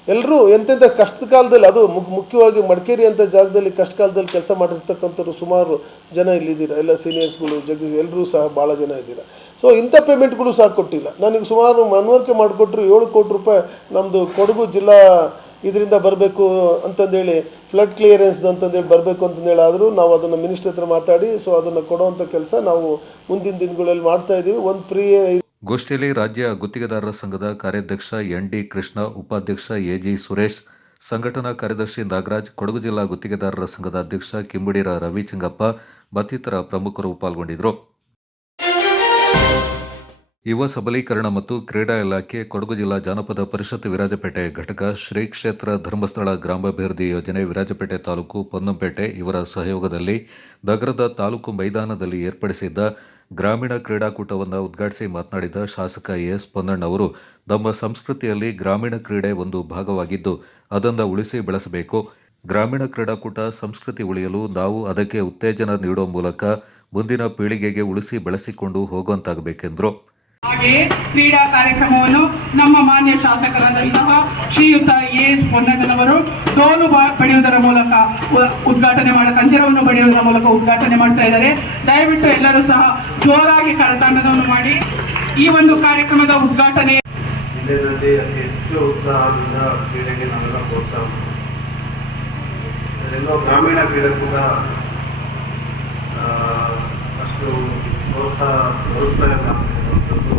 ಎಲ್ಲರೂ ಎಂತೆಂಥ ಕಷ್ಟದ ಕಾಲದಲ್ಲಿ, ಅದು ಮುಖ್ಯವಾಗಿ ಮಡಿಕೇರಿ ಅಂತ ಜಾಗದಲ್ಲಿ ಕಷ್ಟ ಕಾಲದಲ್ಲಿ ಕೆಲಸ ಮಾಡಿರ್ತಕ್ಕಂಥವ್ರು ಸುಮಾರು ಜನ ಇಲ್ಲಿದ್ದೀರ. ಎಲ್ಲ ಸೀನಿಯರ್ಸ್ಗಳು, ಜಗದೀಶ್ ಎಲ್ಲರೂ ಸಹ ಭಾಳ ಜನ ಇದ್ದೀರ. ಸೊ ಇಂಥ ಪೇಮೆಂಟ್ಗಳು ಸಹ ಕೊಟ್ಟಿಲ್ಲ. ನನಗೆ ಸುಮಾರು ಮನವರಿಕೆ ಮಾಡಿಕೊಟ್ರು 7 ಕೋಟಿ ರೂಪಾಯಿ ನಮ್ಮದು ಕೊಡಗು ಜಿಲ್ಲಾ ಇದರಿಂದ ಬರಬೇಕು ಅಂತಂದೇಳಿ, ಫ್ಲಡ್ ಕ್ಲಿಯರೆನ್ಸ್ ಅಂತಂದೇಳಿ ಬರಬೇಕು ಅಂತಂದೇಳಿ. ಆದರೂ ನಾವು ಅದನ್ನು ಮಿನಿಸ್ಟರ್ ಹತ್ರ ಮಾತಾಡಿ ಸೊ ಅದನ್ನು ಕೊಡುವಂಥ ಕೆಲಸ ನಾವು ಮುಂದಿನ ದಿನಗಳಲ್ಲಿ ಮಾಡ್ತಾ ಇದ್ದೀವಿ. ಒಂದು ಗೋಷ್ಠಿಯಲ್ಲಿ ರಾಜ್ಯ ಗುತ್ತಿಗೆದಾರರ ಸಂಘದ ಕಾರ್ಯಾಧ್ಯಕ್ಷ ಎನ್.ಡಿ. ಕೃಷ್ಣ, ಉಪಾಧ್ಯಕ್ಷ ಎ.ಜಿ. ಸುರೇಶ್, ಸಂಘಟನಾ ಕಾರ್ಯದರ್ಶಿ ನಾಗರಾಜ್, ಕೊಡಗು ಜಿಲ್ಲಾ ಗುತ್ತಿಗೆದಾರರ ಸಂಘದ ಅಧ್ಯಕ್ಷ ಕಿಂಬುಡಿರ ರವಿಚಂಗಪ್ಪ ಮತ್ತಿತರ ಪ್ರಮುಖರು ಪಾಲ್ಗೊಂಡಿದ್ದರು. ಯುವ ಸಬಲೀಕರಣ ಮತ್ತು ಕ್ರೀಡಾ ಇಲಾಖೆ, ಕೊಡಗು ಜಿಲ್ಲಾ ಜಾನಪದ ಪರಿಷತ್ ವಿರಾಜಪೇಟೆ ಘಟಕ, ಶ್ರೀ ಕ್ಷೇತ್ರ ಧರ್ಮಸ್ಥಳ ಗ್ರಾಮಾಭಿವೃದ್ಧಿ ಯೋಜನೆ ವಿರಾಜಪೇಟೆ ತಾಲೂಕು ಪೊನ್ನಂಪೇಟೆ ಇವರ ಸಹಯೋಗದಲ್ಲಿ ನಗರದ ತಾಲೂಕು ಮೈದಾನದಲ್ಲಿ ಏರ್ಪಡಿಸಿದ್ದ ಗ್ರಾಮೀಣ ಕ್ರೀಡಾಕೂಟವನ್ನು ಉದ್ಘಾಟಿಸಿ ಮಾತನಾಡಿದ ಶಾಸಕ ಎಸ್ ಪೊನ್ನಣ್ಣ ಅವರು, ನಮ್ಮ ಸಂಸ್ಕೃತಿಯಲ್ಲಿ ಗ್ರಾಮೀಣ ಕ್ರೀಡೆ ಒಂದು ಭಾಗವಾಗಿದ್ದು ಅದನ್ನು ಉಳಿಸಿ ಬೆಳೆಸಬೇಕು. ಗ್ರಾಮೀಣ ಕ್ರೀಡಾಕೂಟ ಸಂಸ್ಕೃತಿ ಉಳಿಯಲು ನಾವು ಅದಕ್ಕೆ ಉತ್ತೇಜನ ನೀಡುವ ಮೂಲಕ ಮುಂದಿನ ಪೀಳಿಗೆಗೆ ಉಳಿಸಿ ಬೆಳೆಸಿಕೊಂಡು ಹೋಗುವಂತಾಗಬೇಕೆಂದರು. ಹಾಗೆಯೇ ಕ್ರೀಡಾ ಕಾರ್ಯಕ್ರಮವನ್ನು ನಮ್ಮ ಮಾನ್ಯ ಶಾಸಕರಾದಂತಹ ಶ್ರೀಯುತ ಎಸ್ ಪೊನ್ನಣ್ಣನವರು ಸೋಲು ಪಡೆಯುವುದರ ಮೂಲಕ ಉದ್ಘಾಟನೆ ಕಂಜರವನ್ನು ಪಡೆಯುವುದರ ಮೂಲಕ ಉದ್ಘಾಟನೆ ಮಾಡ್ತಾ ಇದ್ದಾರೆ. ದಯವಿಟ್ಟು ಎಲ್ಲರೂ ಸಹ ಜೋರಾಗಿ ಕರತಾಂಡವನ್ನು ಮಾಡಿ ಈ ಒಂದು ಕಾರ್ಯಕ್ರಮದ ಉದ್ಘಾಟನೆ. ಜಿಲ್ಲೆಯಲ್ಲಿ ಅತಿ ಹೆಚ್ಚು ಉತ್ಸಾಹದಿಂದ ಕ್ರೀಡೆಗೆ ನಾವೆಲ್ಲ ಪ್ರೋತ್ಸಾಹ. ಎಲ್ಲೋ ಗ್ರಾಮೀಣ ಕ್ರೀಡೆ ಕೂಡ ಅಷ್ಟು ಪ್ರೋತ್ಸಾಹ ಬರುತ್ತಾ ಇಲ್ಲ ಅನ್ನುವಂಥದ್ದು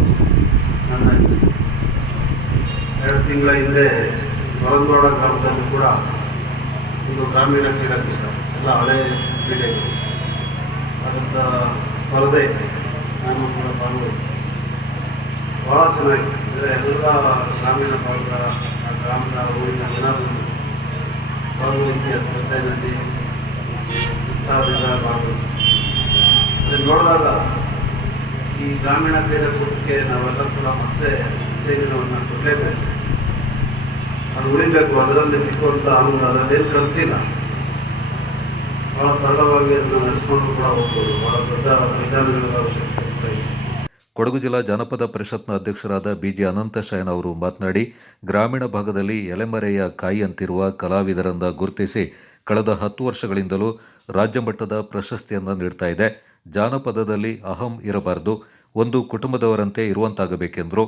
ನನ್ನ ಅನಿಸಿಕೆ. 2 ತಿಂಗಳ ಹಿಂದೆ ಹೊರಗೋಡ ಗ್ರಾಮದಲ್ಲಿ ಕೂಡ ಒಂದು ಗ್ರಾಮೀಣ ಕ್ರೀಡಾಕೂಟ, ಎಲ್ಲ ಹಳೆ ಕ್ರೀಡೆಗಳು, ಅದರಿಂದ ಸ್ಪರ್ಧೆ ನಾನು ಕೂಡ ಭಾಗವಹಿಸಿ ಭಾಳ ಚೆನ್ನಾಗಿದೆ. ಅಂದರೆ ಎಲ್ಲ ಗ್ರಾಮೀಣ ಭಾಗದ ಗ್ರಾಮದ ಊರಿನ ಜನರು ಭಾಗವಹಿಸಿ ಆ ಸ್ಪರ್ಧೆಯಲ್ಲಿ ಉತ್ಸಾಹದಿಂದ ಭಾಗವಹಿಸಿ ಅದನ್ನು ನೋಡಿದಾಗ ಈ ಗ್ರಾಮೀಣ ಕ್ರೀಡಾಕೂಟಕ್ಕೆ ನಾವೆಲ್ಲ ಕೂಡ ಮತ್ತೆ ಉತ್ತೇಜನವನ್ನು ಕೊಡಲೇಬೇಕು. ಅದು ಉಳಿಬೇಕು. ಅದರಲ್ಲಿ ಸಿಕ್ಕುವಂಥ ಆನಂದ, ಅದರಲ್ಲೇನು ಖರ್ಚಿಲ್ಲ, ಭಾಳ ಸರಳವಾಗಿ ಅದನ್ನು ನಡೆಸ್ಕೊಂಡು ಕೂಡ ಹೋಗ್ಬೋದು. ಭಾಳ ದೊಡ್ಡ ಮೈದಾನಗಳ ಅವಶ್ಯಕತೆ ಇದೆ. ಕೊಡಗು ಜಿಲ್ಲಾ ಜಾನಪದ ಪರಿಷತ್ನ ಅಧ್ಯಕ್ಷರಾದ ಬಿಜಿ ಅನಂತಶಯನ್ ಅವರು ಮಾತನಾಡಿ, ಗ್ರಾಮೀಣ ಭಾಗದಲ್ಲಿ ಎಲೆಮರೆಯ ಕಾಯಿಯಂತಿರುವ ಕಲಾವಿದರನ್ನು ಗುರುತಿಸಿ ಕಳೆದ 10 ವರ್ಷಗಳಿಂದಲೂ ರಾಜ್ಯ ಮಟ್ಟದ ಪ್ರಶಸ್ತಿಯನ್ನು ನೀಡ್ತಾ ಇದೆ. ಜಾನಪದದಲ್ಲಿ ಅಹಂ ಇರಬಾರದು, ಒಂದು ಕುಟುಂಬದವರಂತೆ ಇರುವಂತಾಗಬೇಕೆಂದರು.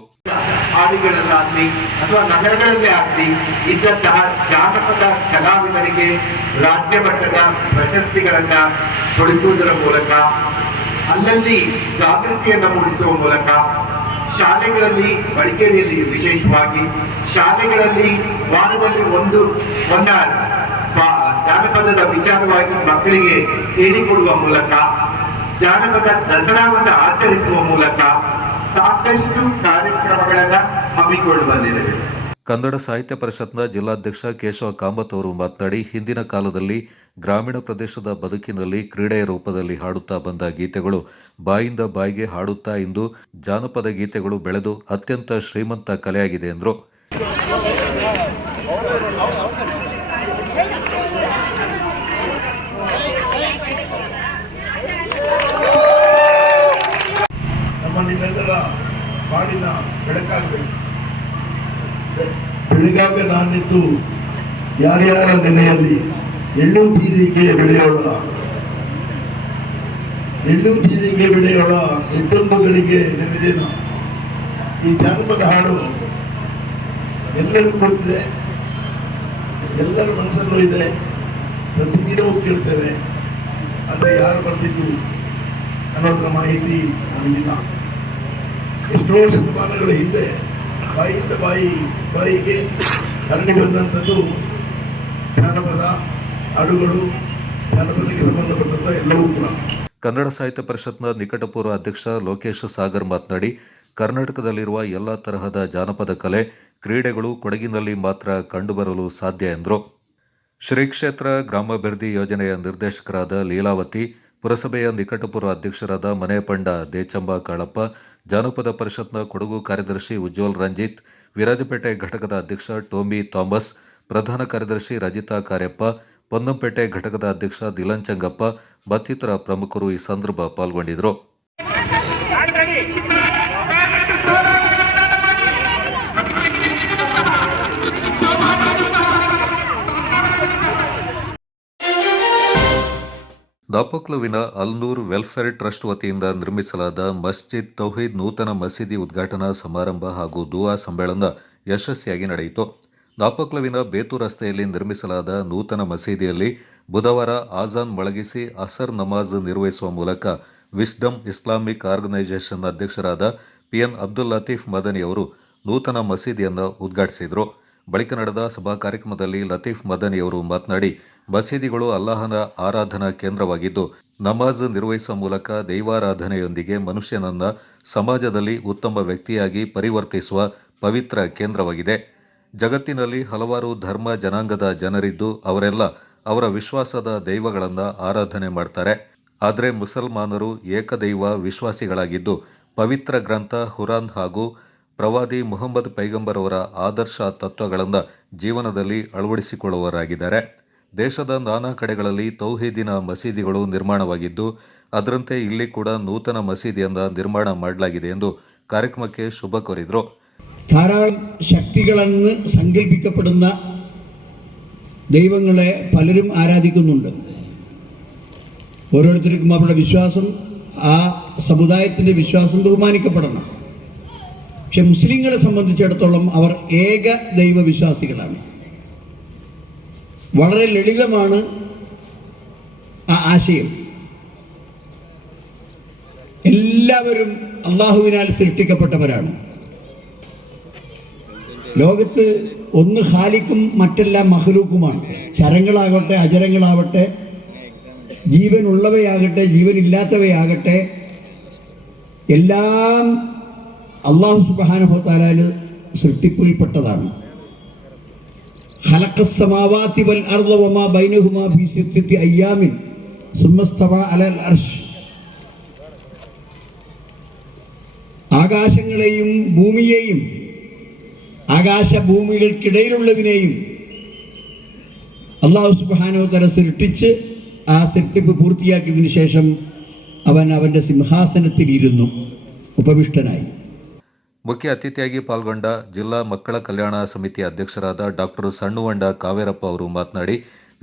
ಹಾಡಿಗಳಲ್ಲಾಗಲಿ ಅಥವಾ ನಗರಗಳಲ್ಲೇ ಆಗಲಿ ಇದ್ದಂತಹ ಜಾನಪದ ಕಲಾವಿದರಿಗೆ ರಾಜ್ಯ ಮಟ್ಟದ ಪ್ರಶಸ್ತಿಗಳನ್ನ ಕೊಡಿಸುವುದರ ಮೂಲಕ, ಅಲ್ಲಲ್ಲಿ ಜಾಗೃತಿಯನ್ನು ಮೂಡಿಸುವ ಮೂಲಕ, ಶಾಲೆಗಳಲ್ಲಿ, ಮಡಿಕೇರಿಯಲ್ಲಿ ವಿಶೇಷವಾಗಿ ಶಾಲೆಗಳಲ್ಲಿ ವಾರದಲ್ಲಿ ಒಂದು ಜಾನಪದದ ವಿಚಾರವಾಗಿ ಮಕ್ಕಳಿಗೆ ಹೇಳಿಕೊಡುವ ಮೂಲಕ, ಜಾನಪದ ದಸರಾವನ್ನು ಆಚರಿಸುವ ಮೂಲಕ ಸಾಕಷ್ಟು ಕಾರ್ಯಕ್ರಮಗಳನ್ನು ಹಮ್ಮಿಕೊಂಡು ಬಂದಿದ್ದೇವೆ. ಕನ್ನಡ ಸಾಹಿತ್ಯ ಪರಿಷತ್ನ ಜಿಲ್ಲಾಧ್ಯಕ್ಷ ಕೇಶವ ಕಾಮತ್ ಅವರು ಮಾತನಾಡಿ, ಹಿಂದಿನ ಕಾಲದಲ್ಲಿ ಗ್ರಾಮೀಣ ಪ್ರದೇಶದ ಬದುಕಿನಲ್ಲಿ ಕ್ರೀಡೆಯ ರೂಪದಲ್ಲಿ ಹಾಡುತ್ತಾ ಬಂದ ಗೀತೆಗಳು ಬಾಯಿಂದ ಬಾಯಿಗೆ ಹಾಡುತ್ತಾ ಇಂದು ಜಾನಪದ ಗೀತೆಗಳು ಬೆಳೆದು ಅತ್ಯಂತ ಶ್ರೀಮಂತ ಕಲೆಯಾಗಿದೆ ಎಂದರು. ನಿಮ್ಮೆಲ್ಲರ ಬಾಳಿನ ಬೆಳಕಾಗಬೇಕು. ಬೆಳಗಾಗ ನಾನಿದ್ದು ಯಾರ್ಯಾರ ನೆನೆಯಲ್ಲಿ ಎಳ್ಳು ಜೀರಿಗೆ ಬೆಳೆಯೋಳ, ಎಳ್ಳು ಜೀರಿಗೆ ಬೆಳೆಯೋಳ ಎದ್ದೊಂದುಗಳಿಗೆ ನೆನೆದೇನ. ಈ ಜಾನಪದ ಹಾಡು ಎಲ್ಲರಿಗೂ ಗೊತ್ತಿದೆ, ಎಲ್ಲರ ಮನಸ್ಸಲ್ಲೂ ಇದೆ, ಪ್ರತಿದಿನವೂ ಕೇಳ್ತೇವೆ. ಆದರೆ ಯಾರು ಬರ್ತಿದ್ದು ಅನ್ನೋದರ ಮಾಹಿತಿ ನಮಗಿಲ್ಲ. ಎಷ್ಟೋ ಶತಮಾನಗಳ ಹಿಂದೆ ಬಾಯಿಯಿಂದ ಬಾಯಿಗೆ ಹರಡಿ ಬಂದಂಥದ್ದು ಜಾನಪದ ಹಾಡುಗಳು, ಜಾನಪದಕ್ಕೆ ಸಂಬಂಧಪಟ್ಟಂಥ ಎಲ್ಲವೂ ಕೂಡ. ಕನ್ನಡ ಸಾಹಿತ್ಯ ಪರಿಷತ್ನ ನಿಕಟಪೂರ್ವ ಅಧ್ಯಕ್ಷ ಲೋಕೇಶ್ ಸಾಗರ್ ಮಾತನಾಡಿ, ಕರ್ನಾಟಕದಲ್ಲಿರುವ ಎಲ್ಲ ತರಹದ ಜಾನಪದ ಕಲೆ, ಕ್ರೀಡೆಗಳು ಕೊಡಗಿನಲ್ಲಿ ಮಾತ್ರ ಕಂಡುಬರಲು ಸಾಧ್ಯ ಎಂದರು. ಶ್ರೀ ಕ್ಷೇತ್ರ ಗ್ರಾಮಾಭಿವೃದ್ಧಿ ಯೋಜನೆಯ ನಿರ್ದೇಶಕರಾದ ಲೀಲಾವತಿ, ಪುರಸಭೆಯ ನಿಕಟಪೂರ್ವ ಅಧ್ಯಕ್ಷರಾದ ಮನೆಪಂಡ ದೇಚಂಬ ಕಾಳಪ್ಪ, ಜಾನಪದ ಪರಿಷತ್ನ ಕೊಡಗು ಕಾರ್ಯದರ್ಶಿ ಉಜ್ವಲ್ ರಂಜಿತ್, ವಿರಾಜಪೇಟೆ ಘಟಕದ ಅಧ್ಯಕ್ಷ ಟೋಮಿ ಥಾಮಸ್, ಪ್ರಧಾನ ಕಾರ್ಯದರ್ಶಿ ರಜಿತಾ ಕಾರ್ಯಪ್ಪ, ಪೊನ್ನಂಪೇಟೆ ಘಟಕದ ಅಧ್ಯಕ್ಷ ದಿಲನ್ ಚಂಗಪ್ಪ ಮತ್ತಿತರ ಪ್ರಮುಖರು ಈ ಸಂದರ್ಭ ಪಾಲ್ಗೊಂಡಿದ್ದರು. ದಾಪಕ್ಲುವಿನ ಅಲ್ನೂರ್ ವೆಲ್ಫೇರ್ ಟ್ರಸ್ಟ್ ವತಿಯಿಂದ ನಿರ್ಮಿಸಲಾದ ಮಸ್ಜಿದ್ ತೌಹೀದ್ ನೂತನ ಮಸೀದಿ ಉದ್ಘಾಟನಾ ಸಮಾರಂಭ ಹಾಗೂ ದುವಾ ಸಮ್ಮೇಳನ ಯಶಸ್ವಿಯಾಗಿ ನಡೆಯಿತು. ದಾಪಕ್ಲುವಿನ ಬೇತು ರಸ್ತೆಯಲ್ಲಿ ನಿರ್ಮಿಸಲಾದ ನೂತನ ಮಸೀದಿಯಲ್ಲಿ ಬುಧವಾರ ಆಜಾನ್ ಮೊಳಗಿಸಿ ಅಸರ್ ನಮಾಜ್ ನಿರ್ವಹಿಸುವ ಮೂಲಕ ವಿಸ್ಡಮ್ ಇಸ್ಲಾಮಿಕ್ ಆರ್ಗನೈಸೇಷನ್ ಅಧ್ಯಕ್ಷರಾದ PN ಅಬ್ದುಲ್ ಲತೀಫ್ ಮದನಿ ಅವರು ನೂತನ ಮಸೀದಿಯನ್ನು ಉದ್ಘಾಟಿಸಿದರು. ಬಳಿಕ ನಡೆದ ಸಭಾ ಕಾರ್ಯಕ್ರಮದಲ್ಲಿ ಲತೀಫ್ ಮದನಿಯವರು ಮಾತನಾಡಿ, ಮಸೀದಿಗಳು ಅಲ್ಲಾಹನ ಆರಾಧನಾ ಕೇಂದ್ರವಾಗಿದ್ದು, ನಮಾಜ್ ನಿರ್ವಹಿಸುವ ಮೂಲಕ ದೈವಾರಾಧನೆಯೊಂದಿಗೆ ಮನುಷ್ಯನನ್ನ ಸಮಾಜದಲ್ಲಿ ಉತ್ತಮ ವ್ಯಕ್ತಿಯಾಗಿ ಪರಿವರ್ತಿಸುವ ಪವಿತ್ರ ಕೇಂದ್ರವಾಗಿದೆ. ಜಗತ್ತಿನಲ್ಲಿ ಹಲವಾರು ಧರ್ಮ ಜನಾಂಗದ ಜನರಿದ್ದು ಅವರೆಲ್ಲ ಅವರ ವಿಶ್ವಾಸದ ದೈವಗಳನ್ನು ಆರಾಧನೆ ಮಾಡ್ತಾರೆ. ಆದರೆ ಮುಸಲ್ಮಾನರು ಏಕದೈವ ವಿಶ್ವಾಸಿಗಳಾಗಿದ್ದು ಪವಿತ್ರ ಗ್ರಂಥ ಹುರಾನ್ ಹಾಗೂ ಪ್ರವಾದಿ ಮುಹಮ್ಮದ್ ಪೈಗಂಬರ್ ಅವರ ಆದರ್ಶ ತತ್ವಗಳನ್ನು ಜೀವನದಲ್ಲಿ ಅಳವಡಿಸಿಕೊಳ್ಳುವವರಾಗಿದ್ದಾರೆ. ದೇಶದ ನಾನಾ ಕಡೆಗಳಲ್ಲಿ ತೌಹೀದಿನ ಮಸೀದಿಗಳು ನಿರ್ಮಾಣವಾಗಿದ್ದು ಅದರಂತೆ ಇಲ್ಲಿ ಕೂಡ നൂതന മസീദിಯನ್ನು ನಿರ್ಮಾಣ ಮಾಡಲಾಗಿದೆ ಎಂದು ಕಾರ್ಯಕ್ರಮಕ್ಕೆ ಶುಭ ಕೋರಿದರು. ധാരാളം ശക്തികളെന്ന് സങ്കല്പിക്കപ്പെടുന്ന ദൈവങ്ങളെ പലരും ആരാധിക്കുന്നുണ്ട്. ഓരോരുത്തർക്കും അവരുടെ വിശ്വാസം, ആ സമുദായത്തിൻ്റെ വിശ്വാസം ബഹുമാനിക്കപ്പെടണം. പക്ഷെ മുസ്ലിങ്ങളെ സംബന്ധിച്ചിടത്തോളം അവർ ഏക ദൈവവിശ്വാസികളാണ്. വളരെ ലളിതമാണ് ആ ആശയം. എല്ലാവരും അള്ളാഹുവിനാൽ സൃഷ്ടിക്കപ്പെട്ടവരാണ്. ലോകത്ത് ഒന്ന് ഖാലിക്കും മറ്റെല്ലാം മഖ്ലൂക്കുമാണ്. ചരങ്ങളാകട്ടെ അചരങ്ങളാവട്ടെ, ജീവനുള്ളവയാകട്ടെ ജീവനില്ലാത്തവയാകട്ടെ, എല്ലാം അല്ലാഹു സുബ്ഹാനഹു വ തആല സൃഷ്ടിപ്പിൽപ്പെട്ടതാണ്. ഖലഖസ് സമാവാതി വൽ അർദ വമാ ബൈനഹുമാ ഫീ സിത്തത്തി അയ്യാമിൻ സുമ്മ ഇസ്തവഅ അലൽ അർശ്. ആകാശങ്ങളെയും ഭൂമിയെയും ആകാശഭൂമികൾക്കിടയിലുള്ളതിനെയും അല്ലാഹു സുബ്ഹാനഹു വ തആല സൃഷ്ടിച്ച് ആ സൃഷ്ടിപ്പ് പൂർത്തിയാക്കിയതിനു ശേഷം അവൻ അവൻ്റെ സിംഹാസനത്തിൽ ഇരുന്നു, ഉപവിഷ്ടനായി. ಮುಖ್ಯ ಅತಿಥಿಯಾಗಿ ಪಾಲ್ಗೊಂಡ ಜಿಲ್ಲಾ ಮಕ್ಕಳ ಕಲ್ಯಾಣ ಸಮಿತಿ ಅಧ್ಯಕ್ಷರಾದ ಡಾಕ್ಟರ್ ಸಣ್ಣುವಂಡ ಕಾವೇರಪ್ಪ ಅವರು ಮಾತನಾಡಿ,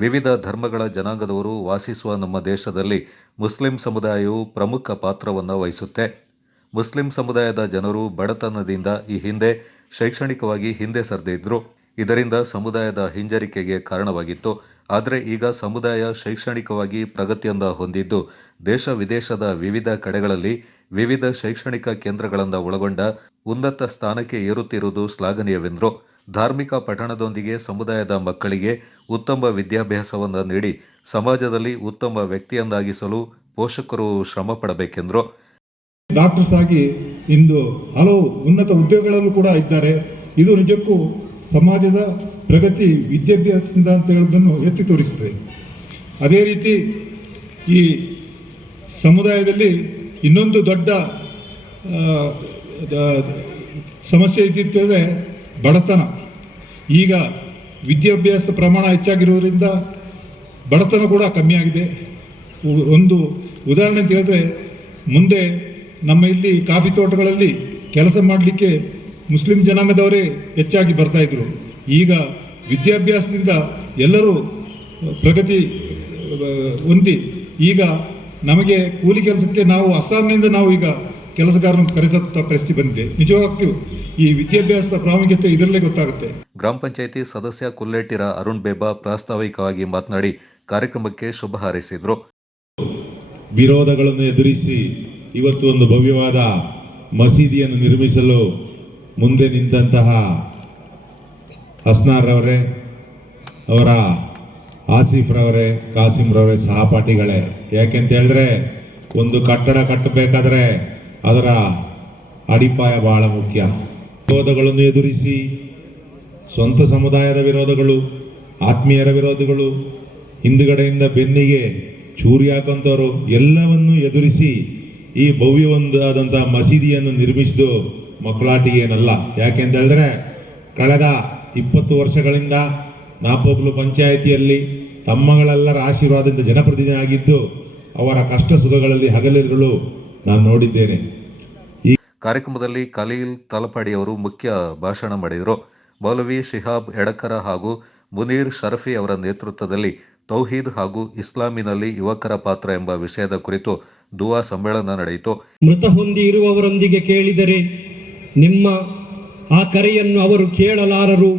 ವಿವಿಧ ಧರ್ಮಗಳ ಜನಾಂಗದವರು ವಾಸಿಸುವ ನಮ್ಮ ದೇಶದಲ್ಲಿ ಮುಸ್ಲಿಂ ಸಮುದಾಯವು ಪ್ರಮುಖ ಪಾತ್ರವನ್ನು ವಹಿಸುತ್ತೆ. ಮುಸ್ಲಿಂ ಸಮುದಾಯದ ಜನರು ಬಡತನದಿಂದ ಈ ಹಿಂದೆ ಶೈಕ್ಷಣಿಕವಾಗಿ ಹಿಂದೆ ಸರಿದಿದ್ರು. ಇದರಿಂದ ಸಮುದಾಯದ ಹಿಂಜರಿಕೆಗೆ ಕಾರಣವಾಗಿತ್ತು. ಆದರೆ ಈಗ ಸಮುದಾಯ ಶೈಕ್ಷಣಿಕವಾಗಿ ಪ್ರಗತಿಯನ್ನು ಹೊಂದಿದ್ದು ದೇಶ ವಿದೇಶದ ವಿವಿಧ ಕಡೆಗಳಲ್ಲಿ ವಿವಿಧ ಶೈಕ್ಷಣಿಕ ಕೇಂದ್ರಗಳನ್ನು ಒಳಗೊಂಡ ಉನ್ನತ ಸ್ಥಾನಕ್ಕೆ ಏರುತ್ತಿರುವುದು ಶ್ಲಾಘನೀಯವೆಂದರು. ಧಾರ್ಮಿಕ ಪಠಣದೊಂದಿಗೆ ಸಮುದಾಯದ ಮಕ್ಕಳಿಗೆ ಉತ್ತಮ ವಿದ್ಯಾಭ್ಯಾಸವನ್ನು ನೀಡಿ ಸಮಾಜದಲ್ಲಿ ಉತ್ತಮ ವ್ಯಕ್ತಿಯನ್ನಾಗಿಸಲು ಪೋಷಕರು ಶ್ರಮ ಪಡಬೇಕೆಂದರು. ಡಾಕ್ಟರ್ಸ್ ಆಗಿ ಇಂದು ಹಲವು ಉನ್ನತ ಉದ್ಯೋಗಗಳಲ್ಲೂ ಕೂಡ ಇದ್ದಾರೆ. ಇದು ನಿಜಕ್ಕೂ ಸಮಾಜದ ಪ್ರಗತಿ ವಿದ್ಯಾಭ್ಯಾಸದಿಂದ ಅಂತ ಹೇಳೋದನ್ನು ಎತ್ತಿ ತೋರಿಸುತ್ತದೆ. ಅದೇ ರೀತಿ ಈ ಸಮುದಾಯದಲ್ಲಿ ಇನ್ನೊಂದು ದೊಡ್ಡ ಸಮಸ್ಯೆ ಇದ್ದಿರ್ತದೆ, ಬಡತನ. ಈಗ ವಿದ್ಯಾಭ್ಯಾಸದ ಪ್ರಮಾಣ ಹೆಚ್ಚಾಗಿರೋದ್ರಿಂದ ಬಡತನ ಕೂಡ ಕಮ್ಮಿ ಆಗಿದೆ. ಒಂದು ಉದಾಹರಣೆ ಅಂತ ಹೇಳಿದ್ರೆ, ಮುಂದೆ ನಮ್ಮ ಇಲ್ಲಿ ಕಾಫಿ ತೋಟಗಳಲ್ಲಿ ಕೆಲಸ ಮಾಡಲಿಕ್ಕೆ ಮುಸ್ಲಿಂ ಜನಾಂಗದವರೇ ಹೆಚ್ಚಾಗಿ ಬರ್ತಾ ಇದ್ರು. ಈಗ ವಿದ್ಯಾಭ್ಯಾಸದಿಂದ ಎಲ್ಲರೂ ಪ್ರಗತಿ ಹೊಂದಿ ಈಗ ನಮಗೆ ಕೂಲಿ ಕೆಲಸಕ್ಕೆ ನಾವು ಅಸ್ಸಾಂನಿಂದ ನಾವು ಈಗ ಕೆಲಸಗಾರರನ್ನು ಕರೆಸುತ್ತ ಪರಿಸ್ಥಿತಿ ಬಂದಿದೆ. ನಿಜವಾಗಿಯೂ ಈ ವಿದ್ಯಾಭ್ಯಾಸದ ಪ್ರಾಮುಖ್ಯತೆ ಇದರಲ್ಲೇ ಗೊತ್ತಾಗುತ್ತೆ. ಗ್ರಾಮ ಪಂಚಾಯಿತಿ ಸದಸ್ಯ ಕುಲ್ಲೇಟಿರ ಅರುಣ್ ಬೇಬಾ ಪ್ರಾಸ್ತಾವಿಕವಾಗಿ ಮಾತನಾಡಿ ಕಾರ್ಯಕ್ರಮಕ್ಕೆ ಶುಭ ಹಾರೈಸಿದರು. ವಿರೋಧಗಳನ್ನು ಎದುರಿಸಿ ಇವತ್ತು ಒಂದು ಭವ್ಯವಾದ ಮಸೀದಿಯನ್ನು ನಿರ್ಮಿಸಲು ಮುಂದೆ ನಿಂತಹ ಹಸ್ನಾರ್ ಅವರೇ, ಅವರ ಆಸಿಫ್ರವರೇ, ಕಾಸಿಮ್ರವರೇ ಸಹಪಾಠಿಗಳೇ. ಯಾಕೆಂತ ಹೇಳಿದ್ರೆ ಒಂದು ಕಟ್ಟಡ ಕಟ್ಟಬೇಕಾದ್ರೆ ಅದರ ಅಡಿಪಾಯ ಬಹಳ ಮುಖ್ಯ. ವಿರೋಧಗಳನ್ನು ಎದುರಿಸಿ, ಸ್ವಂತ ಸಮುದಾಯದ ವಿರೋಧಗಳು, ಆತ್ಮೀಯರ ವಿರೋಧಗಳು, ಹಿಂದುಗಡೆಯಿಂದ ಬೆನ್ನಿಗೆ ಚೂರಿ ಹಾಕುವಂಥವರು ಎಲ್ಲವನ್ನು ಎದುರಿಸಿ ಈ ಭವ್ಯವೊಂದಾದಂಥ ಮಸೀದಿಯನ್ನು ನಿರ್ಮಿಸಿದ್ದು ಮಕ್ಕಳಾಟಿಗೆ ಏನಲ್ಲ. ಯಾಕೆಂತ ಹೇಳಿದ್ರೆ ಕಳೆದ 20 ವರ್ಷಗಳಿಂದ ನಾಪೋಕ್ಲು ಪಂಚಾಯಿತಿಯಲ್ಲಿ ತಮ್ಮಗಳೆಲ್ಲರ ಆಶೀರ್ವಾದದಿಂದ ಜನಪ್ರತಿನಿಧಿ ಆಗಿದ್ದು ಅವರ ಕಷ್ಟ ಸುಖಗಳಲ್ಲಿ ಹಗಲಿರುಳು ನಾನು ನೋಡಿದ್ದೇನೆ. ಕಾರ್ಯಕ್ರಮದಲ್ಲಿ ಖಲೀಲ್ ತಲಪಾಡಿಯವರು ಮುಖ್ಯ ಭಾಷಣ ಮಾಡಿದರು. ಮೌಲವಿ ಶಿಹಾಬ್ ಎಡಕರ ಹಾಗೂ ಮುನೀರ್ ಶರಫಿ ಅವರ ನೇತೃತ್ವದಲ್ಲಿ ತೌಹೀದ್ ಹಾಗೂ ಇಸ್ಲಾಮಿನಲ್ಲಿ ಯುವಕರ ಪಾತ್ರ ಎಂಬ ವಿಷಯದ ಕುರಿತು ದುವಾ ಸಮ್ಮೇಳನ ನಡೆಯಿತು. ಮೃತ ಹೊಂದಿ ಇರುವವರೊಂದಿಗೆ ಕೇಳಿದರೆ ನಿಮ್ಮ ಆ ಕರೆಯನ್ನು ಅವರು ಕೇಳಲಾರರು.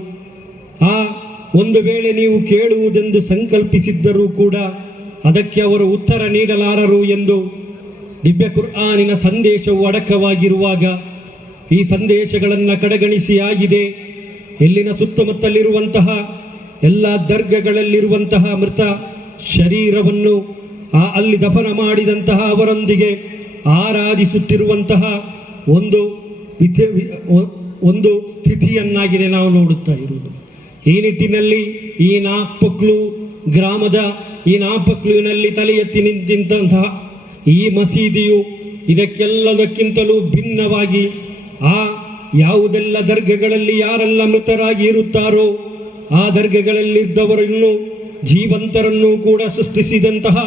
ಆ ಒಂದು ವೇಳೆ ನೀವು ಕೇಳುವುದೆಂದು ಸಂಕಲ್ಪಿಸಿದ್ದರೂ ಕೂಡ ಅದಕ್ಕೆ ಅವರು ಉತ್ತರ ನೀಡಲಾರರು ಎಂದು ದಿವ್ಯ ಕುರ್ಆನಿನ ಸಂದೇಶವು ಅಡಕವಾಗಿರುವಾಗ ಈ ಸಂದೇಶಗಳನ್ನು ಕಡೆಗಣಿಸಿ ಆಗಿದೆ. ಎಲ್ಲಿನ ಸುತ್ತಮುತ್ತಲಿರುವಂತಹ ಎಲ್ಲ ದರ್ಗಗಳಲ್ಲಿರುವಂತಹ ಮೃತ ಶರೀರವನ್ನು ಅಲ್ಲಿ ದಫನ ಮಾಡಿದಂತಹ ಅವರೊಂದಿಗೆ ಆರಾಧಿಸುತ್ತಿರುವಂತಹ ಒಂದು ಸ್ಥಿತಿಯನ್ನಾಗಿದೆ ನಾವು ನೋಡುತ್ತಾ ಇರುವುದು. ಈ ನಿಟ್ಟಿನಲ್ಲಿ ಈ ನಾಪಕ್ಲು ಗ್ರಾಮದ ಈ ನಾಪಕ್ಲುವಿನಲ್ಲಿ ತಲೆ ಎತ್ತಿ ನಿಂತಹ ಈ ಮಸೀದಿಯು ಇದಕ್ಕೆಲ್ಲದಕ್ಕಿಂತಲೂ ಭಿನ್ನವಾಗಿ ಯಾವುದೆಲ್ಲ ದರ್ಗಗಳಲ್ಲಿ ಯಾರೆಲ್ಲ ಮೃತರಾಗಿ ಇರುತ್ತಾರೋ ಆ ದರ್ಗಗಳಲ್ಲಿದ್ದವರನ್ನು ಜೀವಂತರನ್ನು ಕೂಡ ಸೃಷ್ಟಿಸಿದಂತಹ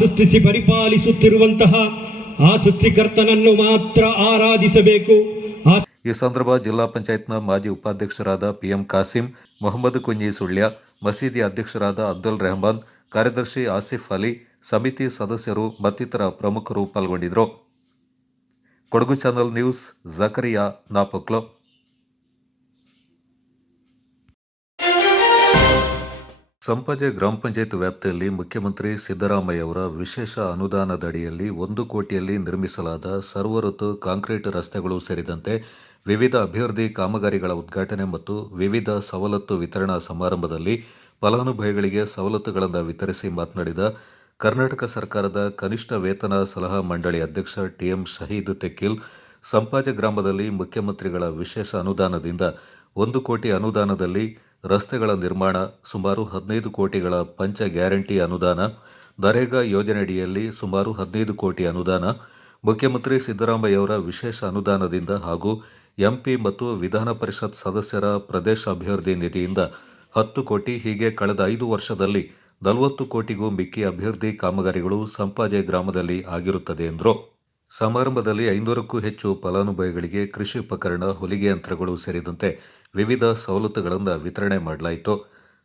ಸೃಷ್ಟಿಸಿ ಪರಿಪಾಲಿಸುತ್ತಿರುವಂತಹ ಆ ಸೃಷ್ಟಿಕರ್ತನನ್ನು ಮಾತ್ರ ಆರಾಧಿಸಬೇಕು. ಈ ಸಂದರ್ಭ ಜಿಲ್ಲಾ ಪಂಚಾಯತ್ನ ಮಾಜಿ ಉಪಾಧ್ಯಕ್ಷರಾದ PM ಕಾಸಿಂ, ಮೊಹಮ್ಮದ್ ಕುಂಜಿ ಸುಳ್ಯ, ಮಸೀದಿ ಅಧ್ಯಕ್ಷರಾದ ಅಬ್ದುಲ್ ರೆಹಮಾನ್, ಕಾರ್ಯದರ್ಶಿ ಆಸಿಫ್ ಅಲಿ, ಸಮಿತಿ ಸದಸ್ಯರು ಮತ್ತಿತರ ಪ್ರಮುಖರು ಪಾಲ್ಗೊಂಡಿದ್ದರು. Kodagu channel news, Zakaria, Napoklu. ಸಂಪಾಜೆ ಗ್ರಾಮ ಪಂಚಾಯತ್ ವ್ಯಾಪ್ತಿಯಲ್ಲಿ ಮುಖ್ಯಮಂತ್ರಿ ಸಿದ್ದರಾಮಯ್ಯ ಅವರ ವಿಶೇಷ ಅನುದಾನದಡಿಯಲ್ಲಿ 1 ಕೋಟಿಯಲ್ಲಿ ನಿರ್ಮಿಸಲಾದ ಸರ್ವಋತು ಕಾಂಕ್ರೀಟ್ ರಸ್ತೆಗಳು ಸೇರಿದಂತೆ ವಿವಿಧ ಅಭಿವೃದ್ಧಿ ಕಾಮಗಾರಿಗಳ ಉದ್ಘಾಟನೆ ಮತ್ತು ವಿವಿಧ ಸವಲತ್ತು ವಿತರಣಾ ಸಮಾರಂಭದಲ್ಲಿ ಫಲಾನುಭವಿಗಳಿಗೆ ಸವಲತ್ತುಗಳನ್ನು ವಿತರಿಸಿ ಮಾತನಾಡಿದ ಕರ್ನಾಟಕ ಸರ್ಕಾರದ ಕನಿಷ್ಠ ವೇತನ ಸಲಹಾ ಮಂಡಳಿ ಅಧ್ಯಕ್ಷ TM ಶಹೀದ್ ತೆಕ್ಕಿಲ್, ಸಂಪಾಜೆ ಗ್ರಾಮದಲ್ಲಿ ಮುಖ್ಯಮಂತ್ರಿಗಳ ವಿಶೇಷ ಅನುದಾನದಿಂದ 1 ಕೋಟಿ ಅನುದಾನದಲ್ಲಿ ರಸ್ತೆಗಳ ನಿರ್ಮಾಣ, ಸುಮಾರು 15 ಕೋಟಿಗಳ ಪಂಚ ಗ್ಯಾರಂಟಿ ಅನುದಾನ, ನರೇಗಾ ಯೋಜನೆಯಡಿಯಲ್ಲಿ ಸುಮಾರು 15 ಕೋಟಿ ಅನುದಾನ, ಮುಖ್ಯಮಂತ್ರಿ ಸಿದ್ದರಾಮಯ್ಯವರ ವಿಶೇಷ ಅನುದಾನದಿಂದ ಹಾಗೂ MP ಮತ್ತು ವಿಧಾನ ಪರಿಷತ್ ಸದಸ್ಯರ ಪ್ರದೇಶ ಅಭಿವೃದ್ಧಿ ನಿಧಿಯಿಂದ 10 ಕೋಟಿ, ಹೀಗೆ ಕಳೆದ 5 ವರ್ಷದಲ್ಲಿ 40 ಕೋಟಿಗೂ ಮಿಕ್ಕಿ ಅಭಿವೃದ್ಧಿ ಕಾಮಗಾರಿಗಳು ಸಂಪಾಜೆ ಗ್ರಾಮದಲ್ಲಿ ಆಗಿರುತ್ತದೆ ಎಂದರು. ಸಮಾರಂಭದಲ್ಲಿ 500ಕ್ಕೂ ಹೆಚ್ಚು ಫಲಾನುಭವಿಗಳಿಗೆ ಕೃಷಿ ಉಪಕರಣ, ಹೊಲಿಗೆ ಯಂತ್ರಗಳು ಸೇರಿದಂತೆ ವಿವಿಧ ಸವಲತ್ತುಗಳನ್ನು ವಿತರಣೆ ಮಾಡಲಾಯಿತು.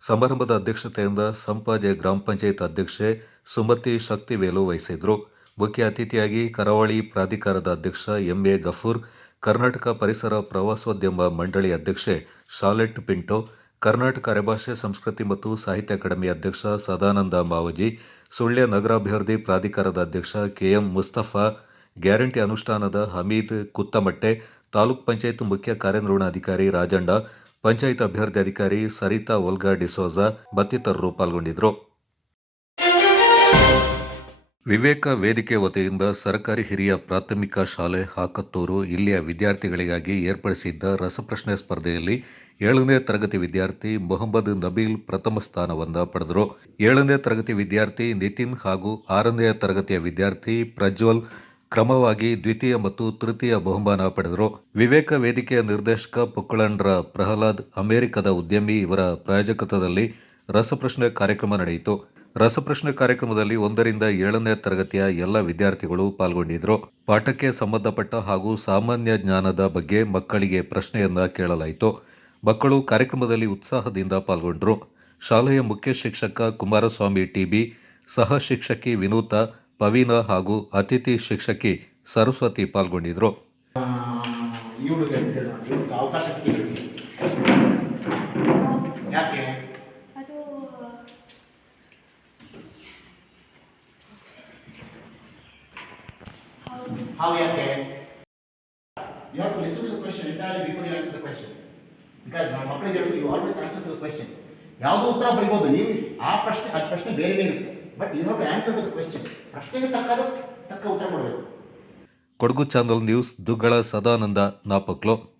ಸಮಾರಂಭದ ಅಧ್ಯಕ್ಷತೆಯಿಂದ ಸಂಪಾಜೆ ಗ್ರಾಮ ಪಂಚಾಯತ್ ಅಧ್ಯಕ್ಷೆ ಸುಮತಿ ಶಕ್ತಿವೇಲು ವಹಿಸಿದ್ರು. ಮುಖ್ಯ ಅತಿಥಿಯಾಗಿ ಕರಾವಳಿ ಪ್ರಾಧಿಕಾರದ ಅಧ್ಯಕ್ಷ MA ಗಫೂರ್, ಕರ್ನಾಟಕ ಪರಿಸರ ಪ್ರವಾಸೋದ್ಯಮ ಮಂಡಳಿ ಅಧ್ಯಕ್ಷೆ ಶಾಲೆಟ್ ಪಿಂಟೋ, ಕರ್ನಾಟಕ ಅರೆಭಾಷೆ ಸಂಸ್ಕೃತಿ ಮತ್ತು ಸಾಹಿತ್ಯ ಅಕಾಡೆಮಿ ಅಧ್ಯಕ್ಷ ಸದಾನಂದ ಮಾವಜಿ, ಸುಳ್ಯ ನಗರಾಭಿವೃದ್ಧಿ ಪ್ರಾಧಿಕಾರದ ಅಧ್ಯಕ್ಷ KM ಮುಸ್ತಫಾ, ಗ್ಯಾರಂಟಿ ಅನುಷ್ಠಾನದ ಹಮೀದ್ ಕುತ್ತಮಟ್ಟೆ, ತಾಲೂಕ್ ಪಂಚಾಯತ್ ಮುಖ್ಯ ಕಾರ್ಯನಿರ್ವಹಣಾಧಿಕಾರಿ ರಾಜಣ್ಣ, ಪಂಚಾಯತ್ ಅಭಿವೃದ್ಧಿ ಅಧಿಕಾರಿ ಸರಿತಾ ಒಲ್ಗಾ ಡಿಸೋಜಾ ಮತ್ತಿತರರು ಪಾಲ್ಗೊಂಡಿದ್ದರು. ವಿವೇಕ ವೇದಿಕೆ ವತಿಯಿಂದ ಸರ್ಕಾರಿ ಹಿರಿಯ ಪ್ರಾಥಮಿಕ ಶಾಲೆ ಹಾಕತ್ತೂರು ಇಲ್ಲಿಯ ವಿದ್ಯಾರ್ಥಿಗಳಿಗಾಗಿ ಏರ್ಪಡಿಸಿದ್ದ ರಸಪ್ರಶ್ನೆ ಸ್ಪರ್ಧೆಯಲ್ಲಿ 7ನೇ ತರಗತಿ ವಿದ್ಯಾರ್ಥಿ ಮೊಹಮ್ಮದ್ ನಬೀಲ್ ಪ್ರಥಮ ಸ್ಥಾನವನ್ನು ಪಡೆದರು. 7ನೇ ತರಗತಿ ವಿದ್ಯಾರ್ಥಿ ನಿತಿನ್ ಹಾಗೂ 6ನೇ ತರಗತಿಯ ವಿದ್ಯಾರ್ಥಿ ಪ್ರಜ್ವಲ್ ಕ್ರಮವಾಗಿ ದ್ವಿತೀಯ ಮತ್ತು ತೃತೀಯ ಬಹುಮಾನ ಪಡೆದರು. ವಿವೇಕ ವೇದಿಕೆಯ ನಿರ್ದೇಶಕ ಪೊಕ್ಕಳಂಡ್ರ ಪ್ರಹ್ಲಾದ್, ಅಮೆರಿಕದ ಉದ್ಯಮಿ ಇವರ ಪ್ರಾಯೋಜಕತ್ವದಲ್ಲಿ ರಸಪ್ರಶ್ನೆ ಕಾರ್ಯಕ್ರಮ ನಡೆಯಿತು. ರಸಪ್ರಶ್ನೆ ಕಾರ್ಯಕ್ರಮದಲ್ಲಿ 1ರಿಂದ 7ನೇ ತರಗತಿಯ ಎಲ್ಲ ವಿದ್ಯಾರ್ಥಿಗಳು ಪಾಲ್ಗೊಂಡಿದ್ದರು. ಪಾಠಕ್ಕೆ ಸಂಬಂಧಪಟ್ಟ ಹಾಗೂ ಸಾಮಾನ್ಯ ಜ್ಞಾನದ ಬಗ್ಗೆ ಮಕ್ಕಳಿಗೆ ಪ್ರಶ್ನೆಯನ್ನ ಕೇಳಲಾಯಿತು. ಮಕ್ಕಳು ಕಾರ್ಯಕ್ರಮದಲ್ಲಿ ಉತ್ಸಾಹದಿಂದ ಪಾಲ್ಗೊಂಡರು. ಶಾಲೆಯ ಮುಖ್ಯ ಶಿಕ್ಷಕ ಕುಮಾರಸ್ವಾಮಿ TB, ಸಹ ಶಿಕ್ಷಕಿ ವಿನೂತಾ, ಪವೀನಾ ಹಾಗೂ ಅತಿಥಿ ಶಿಕ್ಷಕಿ ಸರಸ್ವತಿ ಪಾಲ್ಗೊಂಡಿದ್ದರು. How you can? You have to listen to the question entirely before you answer the question. Because you always answer to the question. ಯಾವುದೋ ಉತ್ತರ ಬರಿಬೋದು ನೀವು, ಆ ಪ್ರಶ್ನೆ ಬೇರೆ ಬೇರೆ ಇರುತ್ತೆ. But you have to answer to the question. ಪ್ರಶ್ನೆಗೆ ತಕ್ಕ ಉತ್ತರ ಕೊಡಬೇಕು. Kodagu channel news Duggala Sadananda Napoklu.